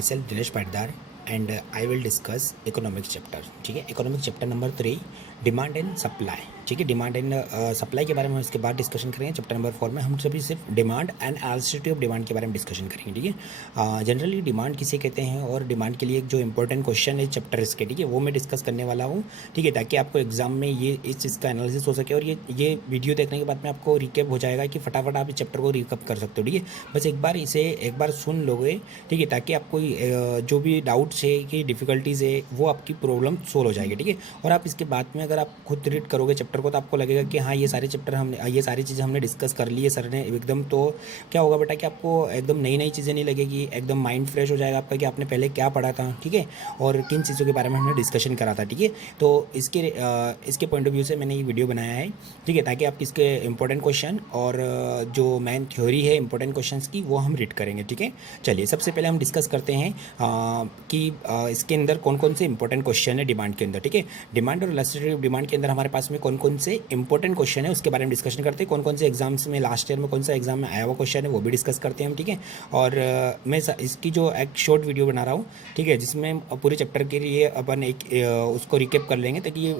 My self Dinesh Patidar and I will discuss economic chapter. ठीक है, economic chapter number 3 demand and supply. ठीक है, demand and supply के बारे में इसके बाद डिस्कशन करेंगे। चैप्टर नंबर 4 में हम सभी सिर्फ demand and elasticity of demand के बारे में डिस्कशन करेंगे। ठीक है, जनरली डिमांड किसे कहते हैं और डिमांड के लिए एक जो इंपॉर्टेंट क्वेश्चन है चैप्टर इसके, ठीक है, वो मैं डिस्कस करने वाला हूँ। ठीक है, ताकि आपको एग्जाम में ये इस चीज़ का एनालिसिस हो सके और ये वीडियो देखने के बाद में आपको रिकैप हो जाएगा कि फटाफट आप इस चैप्टर को रिकैप कर सकते हो। ठीक है, बस एक बार सुन लोगे, ठीक है, ताकि आपको जो भी डाउट्स है कि डिफ़िकल्टीज़ है वो आपकी प्रॉब्लम सोल्व हो जाएगी। ठीक है, और आप इसके बाद में अगर आप खुद रीड करोगे चैप्टर को तो आपको लगेगा कि हाँ, ये सारे चीज़ें हमने डिस्कस कर ली है सर ने एकदम। तो क्या होगा बेटा कि आपको एकदम नई नई चीज़ें नहीं लगेगी, एकदम माइंड फ्रेश हो जाएगा आपका कि आपने पहले क्या पढ़ा था। ठीक है, और किन चीज़ों के बारे में हमने डिस्कशन करा था। ठीक है, तो इसके पॉइंट ऑफ व्यू से मैंने ये वीडियो बनाया है। ठीक है, ताकि आप इसके इंपॉर्टेंट क्वेश्चन और जो मेन थ्योरी है इंपॉर्टेंट क्वेश्चंस की वो हम रीड करेंगे। ठीक है, चलिए सबसे पहले हम डिस्कस करते हैं कि इसके अंदर कौन कौन से इंपॉर्टेंट क्वेश्चन है डिमांड के अंदर। ठीक है, डिमांड और इलास्टिसिटी ऑफ डिमांड के अंदर हमारे पास में कौन कौन से इंपॉर्टेंट क्वेश्चन है उसके बारे में डिस्कशन करते हैं। कौन कौन से एग्जाम्स में लास्ट ईयर में कौन सा एग्जाम में आया हुआ क्वेश्चन है वो भी डिस्कस करते हैं हम। ठीक है, और मैं इसकी जो एक शॉर्ट वीडियो बना रहा हूँ, ठीक है, जिसमें पूरे चैप्टर के लिए अपन एक उसको रिकेप कर लेंगे ताकि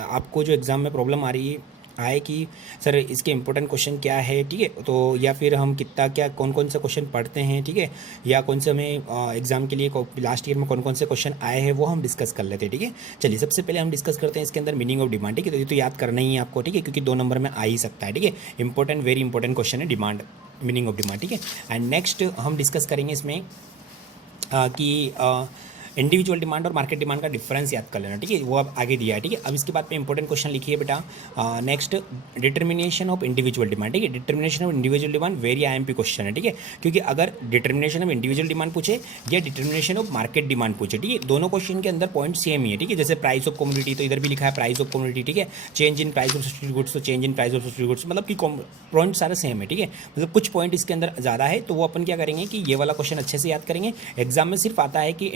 आपको जो एग्ज़ाम में प्रॉब्लम आ रही है कि सर इसके इंपॉर्टेंट क्वेश्चन क्या है। ठीक है, तो या फिर हम कौन कौन से क्वेश्चन पढ़ते हैं। ठीक है, या कौन से हमें एग्जाम के लिए लास्ट ईयर में कौन कौन से क्वेश्चन आए हैं वो हम डिस्कस कर लेते हैं। ठीक है, चलिए सबसे पहले हम डिस्कस करते हैं इसके अंदर मीनिंग ऑफ डिमांड। ठीक है, तो ये तो याद करना ही है आपको। ठीक है, क्योंकि 2 नंबर में आ ही सकता है। ठीक है, इंपॉर्टेंट वेरी इंपॉर्टेंट क्वेश्चन है डिमांड, मीनिंग ऑफ डिमांड। ठीक है, एंड नेक्स्ट हम डिस्कस करेंगे इसमें कि इंडिविजुअल डिमांड और मार्केट डिमांड का डिफरेंस याद कर लेना। ठीक है, वो अब आगे दिया है। ठीक है, अब इसके बाद में इंपॉर्टेंट क्वेश्चन लिखिए बेटा। Next determination of individual demand. ठीक है, determination of individual demand very IMP question है। ठीक है, क्योंकि अगर डिटर्मिनेशन ऑफ इंडिविजुअल डिमांड पूछे या डिटर्मिनेशन ऑफ मार्केट डिमांड पूछे, ठीक है, दोनों क्वेश्चन के अंदर पॉइंट सेम ही है। ठीक है, जैसे प्राइस ऑफ कमोडिटी तो इधर भी लिखा है प्राइस ऑफ कमोडिटी। ठीक है, change in price of substitute goods तो change in price of substitute goods, मतलब कि पॉइंट सारे सेम है। ठीक है, मतलब कुछ पॉइंट इसके अंदर ज़्यादा है तो वो अपन क्या करेंगे कि ये वाला क्वेश्चन अच्छे से याद करेंगे। एग्जाम में सिर्फ आता है कि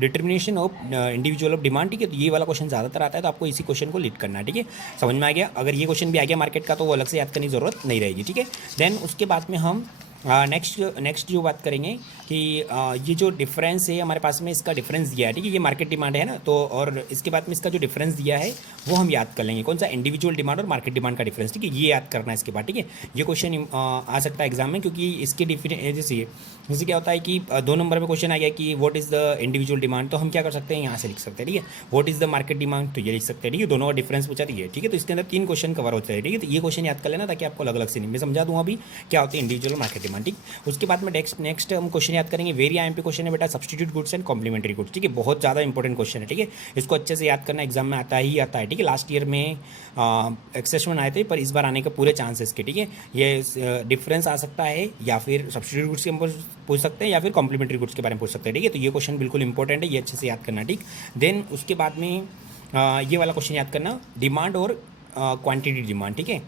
determination of individual of demand. ठीक है, तो ये वाला क्वेश्चन ज़्यादातर आता है तो आपको इसी क्वेश्चन को लीड करना है। ठीक है, समझ में आ गया। अगर ये क्वेश्चन भी आ गया मार्केट का तो वो अलग से याद करने की ज़रूरत नहीं रहेगी। ठीक है, देन उसके बाद में हम नेक्स्ट जो बात करेंगे कि ये जो डिफरेंस है हमारे पास में इसका डिफरेंस दिया है। ठीक है, ये मार्केट डिमांड है ना, तो और इसके बाद में इसका जो डिफरेंस दिया है वो हम याद कर लेंगे। कौन सा? इंडिविजुअल डिमांड और मार्केट डिमांड का डिफरेंस। ठीक है, ये याद करना है इसके बाद। ठीक है, ये क्वेश्चन आ सकता है एग्जाम में क्योंकि इसके जैसे क्या होता है कि 2 नंबर में क्वेश्चन आ गया कि what is the individual demand, तो हम क्या कर सकते हैं यहाँ से लिख सकते हैं। ठीक है, what is the market demand तो ये लिख सकते हैं। ठीक है, दोनों का डिफरेंस पूछा तो ये। ठीक है, तो इसके अंदर 3 क्वेश्चन कवर होते हैं। ठीक है, तो ये क्वेश्चन याद कर लेना ताकि आपको अलग अलग से नहीं, मैं समझा दूँ अभी क्या होती है इंडिविजुअल मार्केट डिमांड। ठीक, उसके बाद में नेक्स्ट हम क्वेश्चन याद करेंगे वेरी आईएमपी क्वेश्चन है बेटा, substitute goods and complementary goods. ठीक है, बहुत ज़्यादा इंपॉर्टेंट क्वेश्चन है। ठीक है, इसको अच्छे से याद करना, एग्जाम में आता ही आता है। ठीक है, लास्ट ईयर में एक्सेशन आए थे पर इस बार आने का पूरे चांसेस के। ठीक है, ये डिफरेंस आ सकता है या फिर सब्स्टिट्यूट गुड्स के ऊपर पूछ सकते हैं या फिर कॉम्प्लीमेंट्री गुड्स के बारे में पूछ सकते हैं। ठीक है, तो ये क्वेश्चन बिल्कुल इंपॉर्टेंट है, ये अच्छे से याद करना। ठीक, देन उसके बाद में ये वाला क्वेश्चन याद करना, डिमांड और क्वांटिटी डिमांड। ठीक है,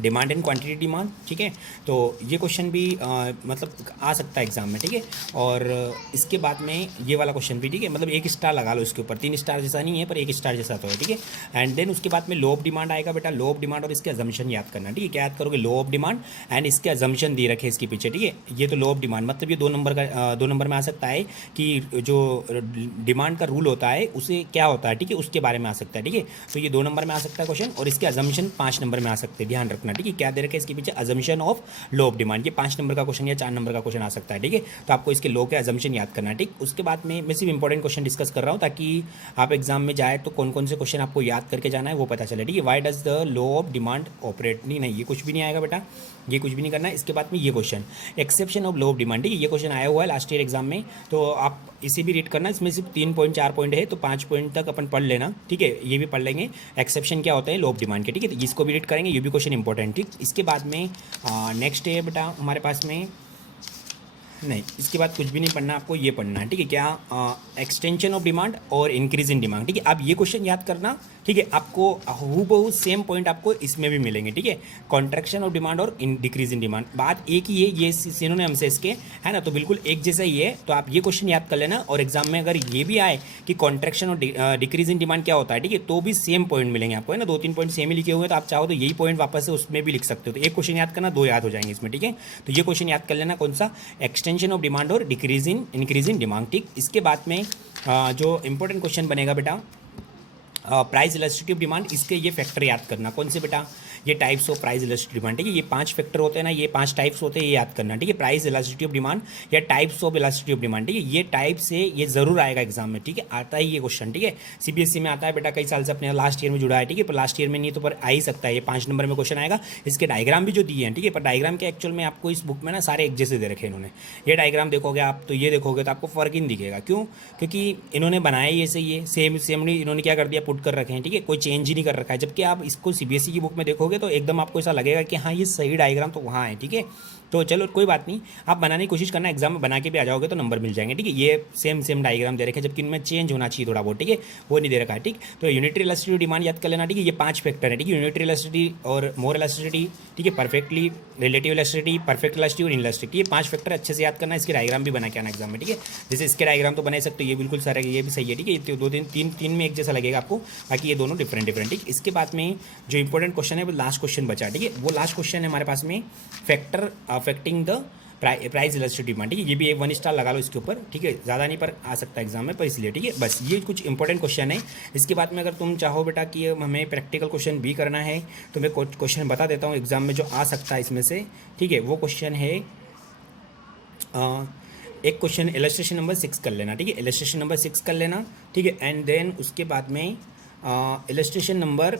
डिमांड एंड क्वांटिटी डिमांड। ठीक है, तो ये क्वेश्चन भी मतलब आ सकता है एग्जाम में। ठीक है, और इसके बाद में ये वाला क्वेश्चन भी। ठीक है, मतलब 1 स्टार लगा लो इसके ऊपर, 3 स्टार जैसा नहीं है पर 1 स्टार जैसा तो है। ठीक है, एंड देन उसके बाद में लो ऑफ डिमांड आएगा बेटा, लो ऑफ डिमांड और इसके अजम्पशन याद करना। ठीक है, क्या याद करोगे? लो ऑफ डिमांड एंड इसके अजम्पशन दे रखे इसके पीछे। ठीक है, ये तो लो ऑफ डिमांड मतलब ये 2 नंबर में आ सकता है कि जो डिमांड का रूल होता है उसे क्या होता है। ठीक है, उसके बारे में आ सकता है। ठीक है, तो ये 2 नंबर में आ सकता है क्वेश्चन और इसके अजम्पशन 5 नंबर में आ सकते हैं, ध्यान रखना। ठीक है, क्या दे रखा है इसके पीछे? Assumption of low of demand. ये 5 नंबर का क्वेश्चन या 4 नंबर का क्वेश्चन आ सकता है। ठीक है, तो आपको इसके लो के अजम्पशन याद करना है। ठीक, उसके बाद में मैं सिर्फ इंपॉर्टेंट क्वेश्चन डिस्कस कर रहा हूँ ताकि आप एग्जाम में जाए तो कौन कौन से क्वेश्चन आपको याद करके जाना है वो पता चले। ठीक है, why does the low of demand operate, नहीं ये कुछ भी नहीं आएगा बेटा, ये कुछ भी नहीं करना है। इसके बाद में ये question exception of low of demand. ठीक है, ये क्वेश्चन आया हुआ है लास्ट ईयर एग्जाम में, तो आप इसे भी रीड करना। इसमें सिर्फ 3 पॉइंट 4 पॉइंट है तो 5 पॉइंट तक अपन पढ़ लेना। ठीक है, ये भी पढ़ लेंगे एक्सेप्शन क्या होता है लो ऑफ डिमांड के। ठीक है, तो इसको भी रीड करेंगे, ये भी क्वेश्चन इंपॉर्टेंट। ठीक, इसके बाद में नेक्स्ट है बेटा हमारे पास में, नहीं इसके बाद कुछ भी नहीं पढ़ना, आपको ये पढ़ना है। ठीक है, क्या एक्सटेंशन ऑफ डिमांड और इंक्रीज इन डिमांड। ठीक है, आप ये क्वेश्चन याद करना। ठीक है, आपको हूबहू सेम पॉइंट आपको इसमें भी मिलेंगे। ठीक है, कॉन्ट्रैक्शन ऑफ डिमांड और डिक्रीज इन डिमांड, बात एक ही है, ये सिनोनिम्स है इसके, है ना, तो बिल्कुल एक जैसा ही है। तो आप ये क्वेश्चन याद कर लेना और एग्जाम में अगर ये भी आए कि कॉन्ट्रैक्शन और डिक्रीज इन डिमांड क्या होता है, ठीक है, तो भी सेम पॉइंट मिलेंगे आपको, है ना, 2-3 पॉइंट सेम ही लिखे हुए हैं, तो आप चाहो तो यही पॉइंट वापस से उसमें भी लिख सकते हो। तो एक क्वेश्चन याद करना, 2 याद हो जाएंगे इसमें। ठीक है, तो ये क्वेश्चन याद कर लेना, कौन सा? एक्सटेंशन ऑफ डिमांड और decrease in increase in demand. ठीक, इसके बाद में जो इंपॉर्टेंट क्वेश्चन बनेगा बेटा प्राइस इलास्टिसिटी ऑफ डिमांड। इसके ये फैक्टर याद करना, कौन से बेटा, ये types of price elasticity demand. ठीक है, ये 5 फैक्टर होते हैं ना, ये 5 टाइप्स होते हैं, ये याद करना। ठीक है, प्राइस इलास्टिसिटी ऑफ डिमांड या types of elasticity of demand. ठीक है, ये टाइप से ये जरूर आएगा एग्जाम में। ठीक है, आता है ये क्वेश्चन। ठीक है, सीबीएसई में आता है बेटा, कई साल से अपने लास्ट ईयर में जुड़ा है। ठीक है, पर लास्ट ईयर में नहीं तो पर आ ही सकता है, ये 5 नंबर में क्वेश्चन आएगा। इसके डायग्राम भी जो दिए हैं, ठीक है, पर डायग्राम के एक्चुअल में आपको इस बुक में ना सारे एक जैसे दे रखे हैं इन्होंने। ये डायग्राम देखोगे आप तो ये देखोगे तो आपको फर्क ही नहीं दिखेगा। क्यों? क्योंकि इन्होंने बनाया ये से ये सेम इन्होंने क्या कर दिया, पुट कर रखे हैं। ठीक है, कोई चेंज ही नहीं कर रखा है। जबकि आप इसको सीबीएसई की बुक में देखोगे तो एकदम आपको ऐसा लगेगा कि हाँ ये सही डायग्राम तो वहाँ है। ठीक है, तो चलो कोई बात नहीं, आप बनाने की कोशिश करना, एग्जाम में बना के भी आ जाओगे तो नंबर मिल जाएंगे। ठीक है, ये सेम डायग्राम दे रखे हैं, जबकि इनमें चेंज होना चाहिए थोड़ा बहुत। ठीक है, वो नहीं दे रखा है। ठीक, तो यूनिटरी इलास्टिसिटी डिमांड याद कर लेना। ठीक है, ये 5 फैक्टर है। ठीक है, यूनिटरी इलास्टिसिटी और मोर इलास्टिसिटी, ठीक है, perfectly relative elasticity, perfect elasticity और इनइलास्टिसिटी, ये 5 फैक्टर अच्छे से याद करना। इसके डायग्राम भी बना के आना एग्जाम में। ठीक है, जैसे इसके डायग्राम तो बना सकते हो, ये बिल्कुल सारा ये भी सही है। ठीक है, ये 2 3 में एक जैसा लगेगा आपको, बाकी ये दोनों डिफरेंट। ठीक, इसके बाद में जो इंपॉर्टेंट क्वेश्चन है वो लास्ट क्वेश्चन बचा। ठीक है, वो लास्ट क्वेश्चन है हमारे पास में, factor affecting the price elasticity demand. ठीक है, ये भी 1 स्टार लगा लो इसके ऊपर। ठीक है, ज़्यादा नहीं पर आ सकता एग्जाम में, पर इसलिए। ठीक है, बस ये कुछ इंपॉर्टेंट क्वेश्चन है। इसके बाद में अगर तुम चाहो बेटा कि हमें प्रैक्टिकल क्वेश्चन भी करना है तो मैं क्वेश्चन बता देता हूँ एग्जाम में जो आ सकता है इसमें से। ठीक है, वो क्वेश्चन है एक क्वेश्चन इलस्ट्रेशन नंबर 6 कर लेना। ठीक है, इलस्ट्रेशन नंबर 6 कर लेना। ठीक है, एंड देन उसके बाद में इलस्ट्रेशन नंबर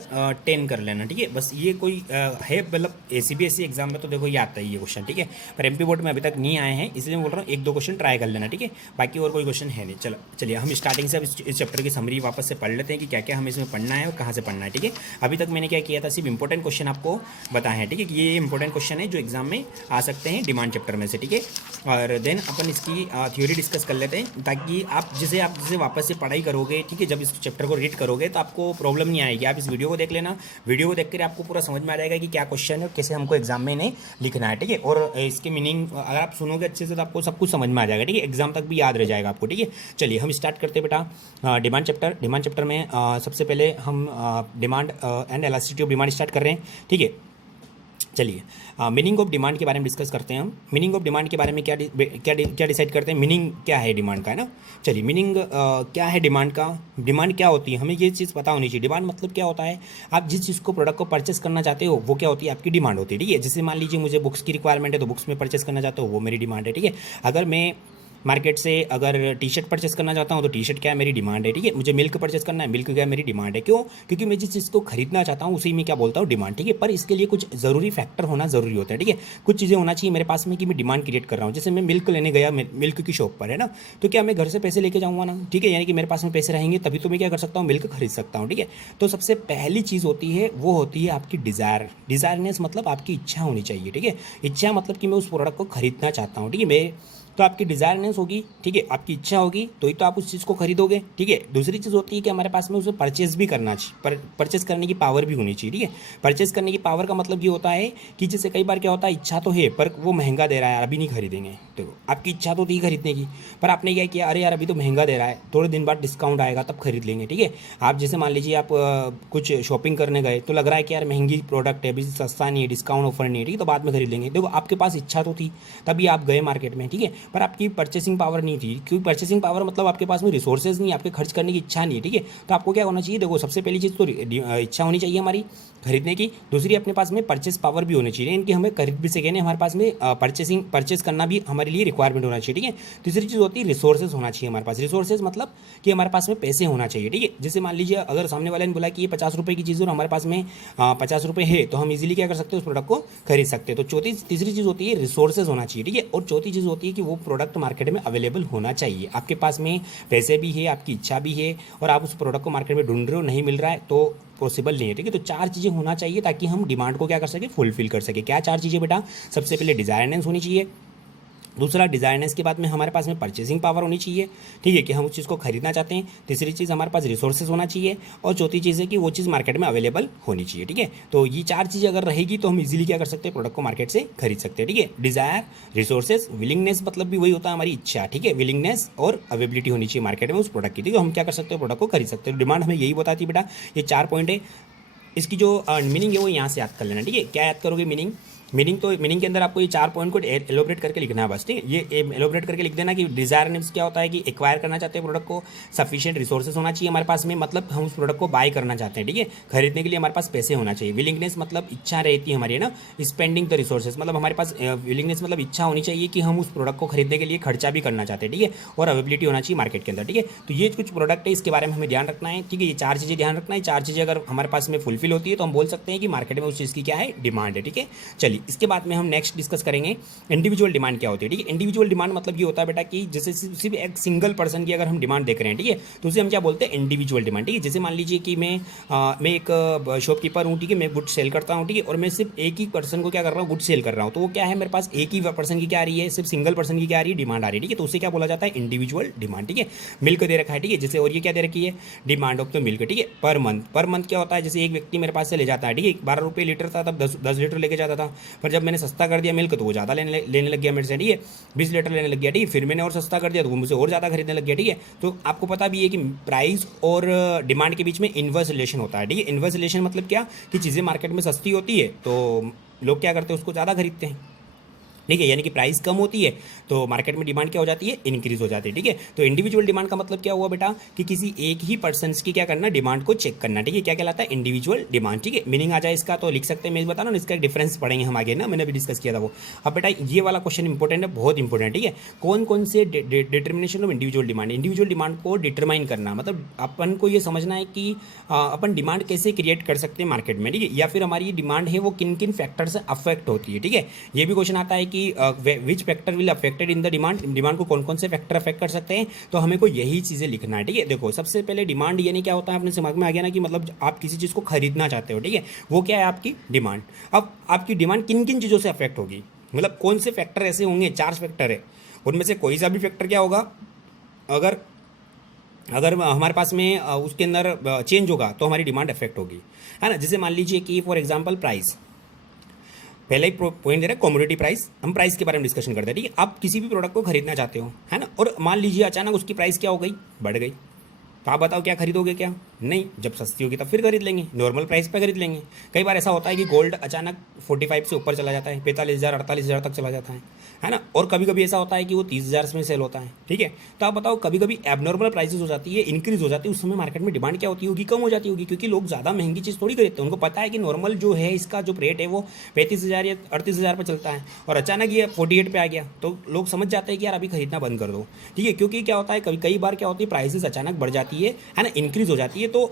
10 कर लेना। ठीक है, बस ये कोई है मतलब सीबीएसई एग्जाम में तो देखो ये आता है ये क्वेश्चन। ठीक है, पर एमपी बोर्ड में अभी तक नहीं आए हैं, इसलिए मैं बोल रहा हूँ 1-2 क्वेश्चन ट्राई कर लेना। ठीक है, बाकी और कोई क्वेश्चन है नहीं। चलिए हम स्टार्टिंग से अब इस चैप्टर की समरी वापस से पढ़ लेते हैं कि क्या क्या हमें इसमें पढ़ना है और कहाँ से पढ़ना है। ठीक है, अभी तक मैंने क्या किया था, सिर्फ इंपॉर्टेंट क्वेश्चन आपको बताए हैं। ठीक है, कि ये इंपॉर्टेंट क्वेश्चन है जो एग्जाम में आ सकते हैं डिमांड चैप्टर में से। ठीक है, और देन अपन इसकी थ्योरी डिस्कस कर लेते हैं, ताकि आप जिसे वापस से पढ़ाई करोगे, ठीक है, जब इस चैप्टर को रीड करोगे तो आपको प्रॉब्लम नहीं आएगी। आप इस वीडियो को देख लेना, वीडियो को देखकर आपको पूरा समझ में आ जाएगा कि क्या क्वेश्चन है और कैसे हमको एग्जाम में इन्हें लिखना है। ठीक है, और इसके मीनिंग अगर आप सुनोगे अच्छे से तो आपको सब कुछ समझ में आ जाएगा। ठीक है, एग्जाम तक भी याद रह जाएगा आपको। ठीक है, चलिए हम स्टार्ट करते हैं बेटा डिमांड चैप्टर में सबसे पहले हम demand and elasticity of demand start कर रहे हैं। ठीक है, चलिए मीनिंग ऑफ डिमांड के बारे में डिस्कस करते हैं हम। मीनिंग ऑफ डिमांड के बारे में क्या डिसाइड करते हैं, मीनिंग क्या है डिमांड का, है ना। चलिए मीनिंग क्या है डिमांड का, डिमांड क्या होती है, हमें ये चीज़ पता होनी चाहिए। डिमांड मतलब क्या होता है, आप जिस चीज़ को प्रोडक्ट को परचेस करना चाहते हो वो क्या होती है, आपकी डिमांड होती है। ठीक है, जैसे मान लीजिए मुझे बुक्स की रिक्वायरमेंट है तो बुक्स में परचेस करना चाहते हो, वो मेरी डिमांड है। ठीक है, अगर मैं मार्केट से अगर टी शर्ट परचेस करना चाहता हूँ तो टी शर्ट क्या है, मेरी डिमांड है। ठीक है, मुझे मिल्क परचेस करना है, मिल्क क्या है, मेरी डिमांड है। क्यों? क्योंकि मैं जिस चीज़ को खरीदना चाहता हूँ उसी में क्या बोलता हूँ, डिमांड। ठीक है, पर इसके लिए कुछ ज़रूरी फैक्टर होना ज़रूरी होता है। ठीक है, कुछ चीज़ें होना चाहिए मेरे पास में कि मैं डिमांड क्रिएट कर रहा हूँ। जैसे मैं मिल्क लेने गया मिल्क की शॉप पर, है ना, तो क्या मैं घर से पैसे लेके जाऊँगा ना। ठीक है, यानी कि मेरे पास में पैसे रहेंगे तभी तो मैं क्या कर सकता हूँ, मिल्क खरीद सकता हूँ। ठीक है, तो सबसे पहली चीज़ होती है वो होती है आपकी डिज़ायरनेस, मतलब आपकी इच्छा होनी चाहिए। ठीक है, इच्छा मतलब कि मैं उस प्रोडक्ट को खरीदना चाहता हूँ। ठीक है, मैं तो आपकी डिज़ायरनेस होगी। ठीक है, आपकी इच्छा होगी तो ही तो आप उस चीज़ को खरीदोगे। ठीक है, दूसरी चीज़ होती है कि हमारे पास में उसे परचेस भी करना चाहिए, परचेस करने की पावर भी होनी चाहिए। ठीक है, परचेस करने की पावर का मतलब ये होता है कि जैसे कई बार क्या होता है, इच्छा तो है पर वो महंगा दे रहा है, अभी नहीं खरीदेंगे। तो आपकी इच्छा तो थी खरीदने की, पर आपने क्या किया, अरे यार अभी तो महंगा दे रहा है, थोड़े दिन बाद डिस्काउंट आएगा तब खरीद लेंगे। ठीक है, आप जैसे मान लीजिए आप कुछ शॉपिंग करने गए तो लग रहा है कि यार महंगी प्रोडक्ट है, अभी सस्ता नहीं है, डिस्काउंट ऑफर नहीं है। ठीक है, तो बाद में खरीद लेंगे। देखो आपके पास इच्छा तो थी, तभी आप गए मार्केट में। ठीक है, पर आपकी परचेसिंग पावर नहीं थी, क्योंकि परचेसिंग पावर मतलब आपके पास में रिसोर्सेज नहीं, आपके खर्च करने की इच्छा नहीं है। ठीक है, तो आपको क्या होना चाहिए, देखो सबसे पहली चीज़ तो इच्छा होनी चाहिए हमारी खरीदने की, दूसरी अपने पास में परचेस पावर भी होनी चाहिए, इनकी हमें खरीद भी सकें, हमारे पास में परचेस करना भी हमारे लिए रिक्वायरमेंट होना चाहिए। ठीक है, तीसरी चीज़ होती है रिसोर्सेज होना चाहिए हमारे पास। रिसोर्सेज मतलब कि हमारे पास में पैसे होना चाहिए। ठीक है, जैसे मान लीजिए अगर सामने वाले ने बोला कि ये 50 रुपये की चीज़ और हमारे पास में 50 रुपये है तो हम इजीली क्या कर सकते हैं, उस प्रोडक्ट को खरीद सकते हैं। तो तीसरी चीज़ होती है रिसोर्सेज होना चाहिए। ठीक है, और चौथी चीज़ होती है कि वो प्रोडक्ट मार्केट में अवेलेबल होना चाहिए। आपके पास में पैसे भी है, आपकी इच्छा भी है और आप उस प्रोडक्ट को मार्केट में ढूंढ रहे हो, नहीं मिल रहा है तो पॉसिबल नहीं है। ठीक है, तो 4 चीज़ें होना चाहिए ताकि हम डिमांड को क्या कर सके, फुलफिल कर सके। क्या 4 चीज़ें बेटा, सबसे पहले डिज़ायरनेस होनी चाहिए, दूसरा डिज़ायरनेस के बाद में हमारे पास में परचेसिंग पावर होनी चाहिए। ठीक है, कि हम उस चीज़ को खरीदना चाहते हैं। तीसरी चीज़ हमारे पास रिसोर्सेज होना चाहिए और चौथी चीज़ है कि वो चीज़ मार्केट में अवेलेबल होनी चाहिए। ठीक है, तो ये 4 चीज़ें अगर रहेगी तो हम इजीली क्या कर सकते हैं, प्रोडक्ट को मार्केट से खरीद सकते हैं। ठीक है, डिज़ायर, रिसोर्सेज, विलिंगनेस मतलब भी वही होता है हमारी इच्छा। ठीक है, विलिंगनेस और अवेबिलिटी होनी चाहिए मार्केट में उस प्रोडक्ट की। ठीक है, हम क्या कर सकते हैं, प्रोडक्ट को खरीद सकते हैं। डिमांड हमें यही बताती है बेटा, ये 4 पॉइंट है। इसकी जो मीनिंग है वो यहाँ से याद कर लेना। ठीक है, क्या याद करोगे मीनिंग, मीनिंग के अंदर आपको ये 4 पॉइंट को एलोबरेट करके लिखना है बस, ठीक है। ये एलोबरेट करके लिख देना कि डिजायरनेस क्या होता है कि एक्वायर करना चाहते हैं प्रोडक्ट को, सफिशिएंट रिसोर्सेज होना चाहिए हमारे पास में, मतलब हम उस प्रोडक्ट को बाय करना चाहते हैं, ठीक है, खरीदने के लिए हमारे पास पैसे होना चाहिए। विलिंगनेस मतलब इच्छा रहती है हमारी, है ना, स्पेंडिंग द रिसोर्सेज मतलब हमारे पास विलिंगनेस मतलब इच्छा होनी चाहिए कि हम उस प्रोडक्ट को खरीदने के लिए खर्चा भी करना चाहते हैं, ठीक है, और अवेबिलिटी होना चाहिए मार्केट के अंदर, ठीक है। तो ये कुछ प्रोडक्ट है, इसके बारे में हमें ध्यान रखना है, ठीक है। ये 4 चीज़ें ध्यान रखना है, 4 चीज़ें अगर हमारे पास में फुलफिल होती है तो हम बोल सकते हैं कि मार्केट में उस चीज़ की क्या है, डिमांड है, ठीक है। चलिए इसके बाद में हम नेक्स्ट डिस्कस करेंगे इंडिविजुअल डिमांड क्या होती है, ठीक है। इंडिविजुअल डिमांड मतलब ये होता है बेटा कि जैसे सिर्फ एक सिंगल पर्सन की अगर हम डिमांड देख रहे हैं, ठीक है, तो उसे हम क्या बोलते हैं, इंडिविजुअल डिमांड, ठीक है। जैसे मान लीजिए कि मैं एक शॉपकीपर हूँ, ठीक है, मैं गुड सेल करता हूँ, ठीक है, और मैं सिर्फ एक ही पर्सन को क्या कर रहा हूँ, गुड सेल कर रहा हूँ, तो वो क्या है, मेरे पास एक ही पर्सन की क्या आ रही है, सिर्फ सिंगल पर्सन की क्या आ रही है, डिमांड आ रही है, ठीक है। तो उसे क्या बोला जाता है, इंडिविजुअल डिमांड, ठीक है। मिल्क दे रखा है, ठीक है, जैसे, और ये क्या दे रखी है, डिमांड ऑफ द मिल्क, ठीक है, पर मंथ क्या होता है, जैसे एक व्यक्ति मेरे पास से ले जाता है, ठीक है, 12 रुपये लीटर था तब 10 लीटर लेके जाता था, पर जब मैंने सस्ता कर दिया मिल्क तो वो ज़्यादा लेने लग गया मेरे से, ठीक है, 20 लीटर लेने लग गया, ठीक है, फिर मैंने और सस्ता कर दिया तो वो मुझसे और ज़्यादा खरीदने लग गया, ठीक है। तो आपको पता भी है कि प्राइस और डिमांड के बीच में इन्वर्स रिलेशन होता है, ठीक है। इन्वर्स रिलेशन मतलब क्या, कि चीज़ें मार्केट में सस्ती होती है तो लोग क्या करते हैं, उसको ज़्यादा खरीदते हैं, ठीक है, यानी कि प्राइस कम होती है तो मार्केट में डिमांड क्या हो जाती है, इंक्रीज हो जाती है, ठीक है। तो इंडिविजुअल डिमांड का मतलब क्या हुआ बेटा, कि किसी एक ही पर्सन की क्या करना, डिमांड को चेक करना, ठीक है, क्या कहलाता है, इंडिविजुअल डिमांड, ठीक है। मीनिंग आ जाए इसका तो लिख सकते हैं, मैं बता रहा हूँ, इसका डिफरेंस पढ़ेंगे हम आगे ना, मैंने भी डिस्कस किया था वो। अब बेटा ये वाला क्वेश्चन इंपॉर्टेंट है, बहुत इंपॉर्टेंट, ठीक है। कौन कौन से determination of individual demand, individual demand को डिटरमाइन करना, मतलब अपन को ये समझना है कि अपन डिमांड कैसे क्रिएट कर सकते हैं मार्केट में, ठीक है, या फिर हमारी डिमांड है वो किन किन फैक्टर से अफेक्ट होती है, ठीक है। ये भी क्वेश्चन आता है कि which factor will affected in the demand को कौन कौन से फैक्टर अफेक्ट कर सकते हैं, तो हमें को यही चीज़ें लिखना है, ठीक है। देखो सबसे पहले डिमांड यानी क्या होता है, अपने समझ में आ गया ना, कि मतलब आप किसी चीज़ को खरीदना चाहते हो, ठीक है, वो क्या है आपकी डिमांड। अब आपकी डिमांड किन किन चीज़ों से अफेक्ट होगी, मतलब कौन से फैक्टर ऐसे होंगे, 4 फैक्टर है, उनमें से कोई सा भी फैक्टर क्या होगा, अगर अगर हमारे पास में उसके अंदर चेंज होगा तो हमारी डिमांड अफेक्ट होगी, है ना। जैसे मान लीजिए कि फॉर एग्जांपल प्राइस, पहले ही पॉइंट दे रहा है कमोडिटी प्राइस, हम प्राइस के बारे में डिस्कशन करते हैं, ठीक है। आप किसी भी प्रोडक्ट को खरीदना चाहते हो, है ना, और मान लीजिए अचानक उसकी प्राइस क्या हो गई, बढ़ गई, तो आप बताओ क्या खरीदोगे, क्या नहीं, जब सस्ती होगी तब फिर खरीद लेंगे, नॉर्मल प्राइस पे खरीद लेंगे। कई बार ऐसा होता है कि गोल्ड अचानक 45 से ऊपर चला जाता है, 45,000 48,000 तक चला जाता है ना, और कभी कभी ऐसा होता है कि वो 30,000 में सेल होता है, ठीक है। तो आप बताओ कभी कभी एबनॉर्मल प्राइसेस हो जाती है, इंक्रीज हो जाती है, उस समय मार्केट में डिमांड क्या होती होगी, कम हो जाती होगी, क्योंकि लोग ज़्यादा महंगी चीज़ थोड़ी खरीदते हैं, उनको पता है कि नॉर्मल जो है इसका जो रेट है वो 35,000 या 38,000 पर चलता है, और अचानक ये 48 पे आ गया तो लोग समझ जाते हैं कि यार अभी खरीदना बंद कर दो, ठीक है। क्योंकि क्या होता है, कई बार क्या होती है, प्राइसेस अचानक बढ़ जाती है ना, इंक्रीज हो जाती है तो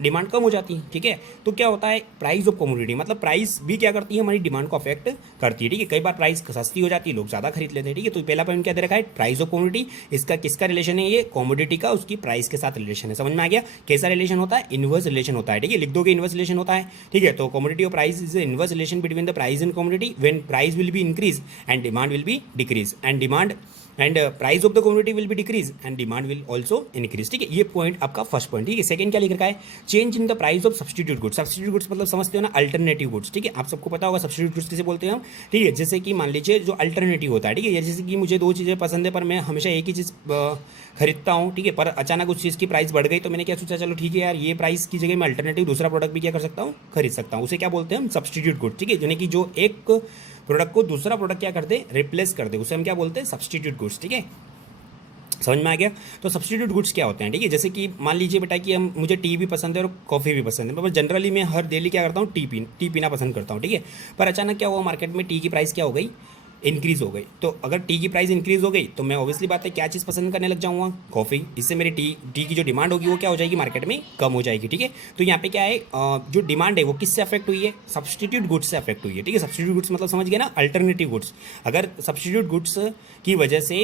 डिमांड कम हो जाती है, ठीक है। तो क्या होता है, प्राइस ऑफ कमोडिटी, मतलब प्राइस भी क्या करती है, हमारी डिमांड को अफेक्ट करती है, ठीक है। कई बार प्राइस सस्ती हो जाती है, लोग ज़्यादा खरीद लेते हैं, ठीक है। तो पहला पॉइंट क्या दे रखा है, प्राइस ऑफ कमोडिटी, इसका किसका रिलेशन है, ये कमोडिटी का उसकी प्राइस के साथ रिलेशन है, समझ में आ गया। कैसा रिलेशन होता है, इनवर्स रिलेशन होता है, ठीक है, लिख दोगे इनवर्स रिलेशन होता है, ठीक है। तो कमोडिटी और price is inverse relation between the price and commodity, when price will be increase and demand will be decrease, and price of the commodity will be decrease and demand will also increase, ठीक है। ये point आपका first point, ठीक है। Second क्या लिख रखा है, change in the price of substitute goods. Substitute goods मतलब समझते हो ना, अल्टरनेटिव गुड्स, ठीक है। आप सबको पता होगा सब्स्टिट्यूट गुड्स किसे बोलते हैं हम, ठीक है। जैसे कि मान लीजिए जो अल्टरनेटिव होता है, ठीक है, जैसे कि मुझे 2 चीज़ें पसंद है पर मैं हमेशा एक ही चीज़ खरीदता हूँ, ठीक है, पर अचानक उस चीज़ की प्राइस बढ़ गई तो मैंने क्या सोचा, चलो ठीक है यार, ये प्राइस की जगह मैं अल्टरनेटिव दूसरा प्रोडक्ट भी क्या कर सकता हूँ, खरीद सकता हूँ, उसे क्या बोलते हैं हम, सब्स्टिट्यूट गुड, ठीक है। यानी कि जो एक प्रोडक्ट को दूसरा प्रोडक्ट क्या कर दे, रिप्लेस कर दे, उसे हम क्या बोलते हैं, सब्स्टिट्यूट गुड्स, ठीक है। समझ में आ गया। तो सब्स्टिट्यूट गुड्स क्या होते हैं, ठीक है। जैसे कि मान लीजिए बेटा कि मुझे टी भी पसंद है और कॉफ़ी भी पसंद है, पर जनरली मैं हर डेली क्या करता हूँ, टी पीना पसंद करता हूँ, ठीक है। पर अचानक क्या हुआ, मार्केट में टी की प्राइस क्या हो गई, इंक्रीज हो गई। तो अगर टी की प्राइस इंक्रीज हो गई तो मैं ऑब्वियसली बात है क्या चीज़ पसंद करने लग जाऊंगा, कॉफ़ी। इससे मेरी टी की जो डिमांड होगी वो क्या हो जाएगी, मार्केट में कम हो जाएगी, ठीक है। तो यहाँ पे क्या है, जो डिमांड है वो किससे अफेक्ट हुई है, सब्स्टिट्यूट गुड्स से अफेक्ट हुई है, ठीक है। सब्स्टिट्यूट गुड्स मतलब समझ गए ना, अल्टरनेटिव गुड्स। अगर सब्स्टिट्यूट गुड्स की वजह से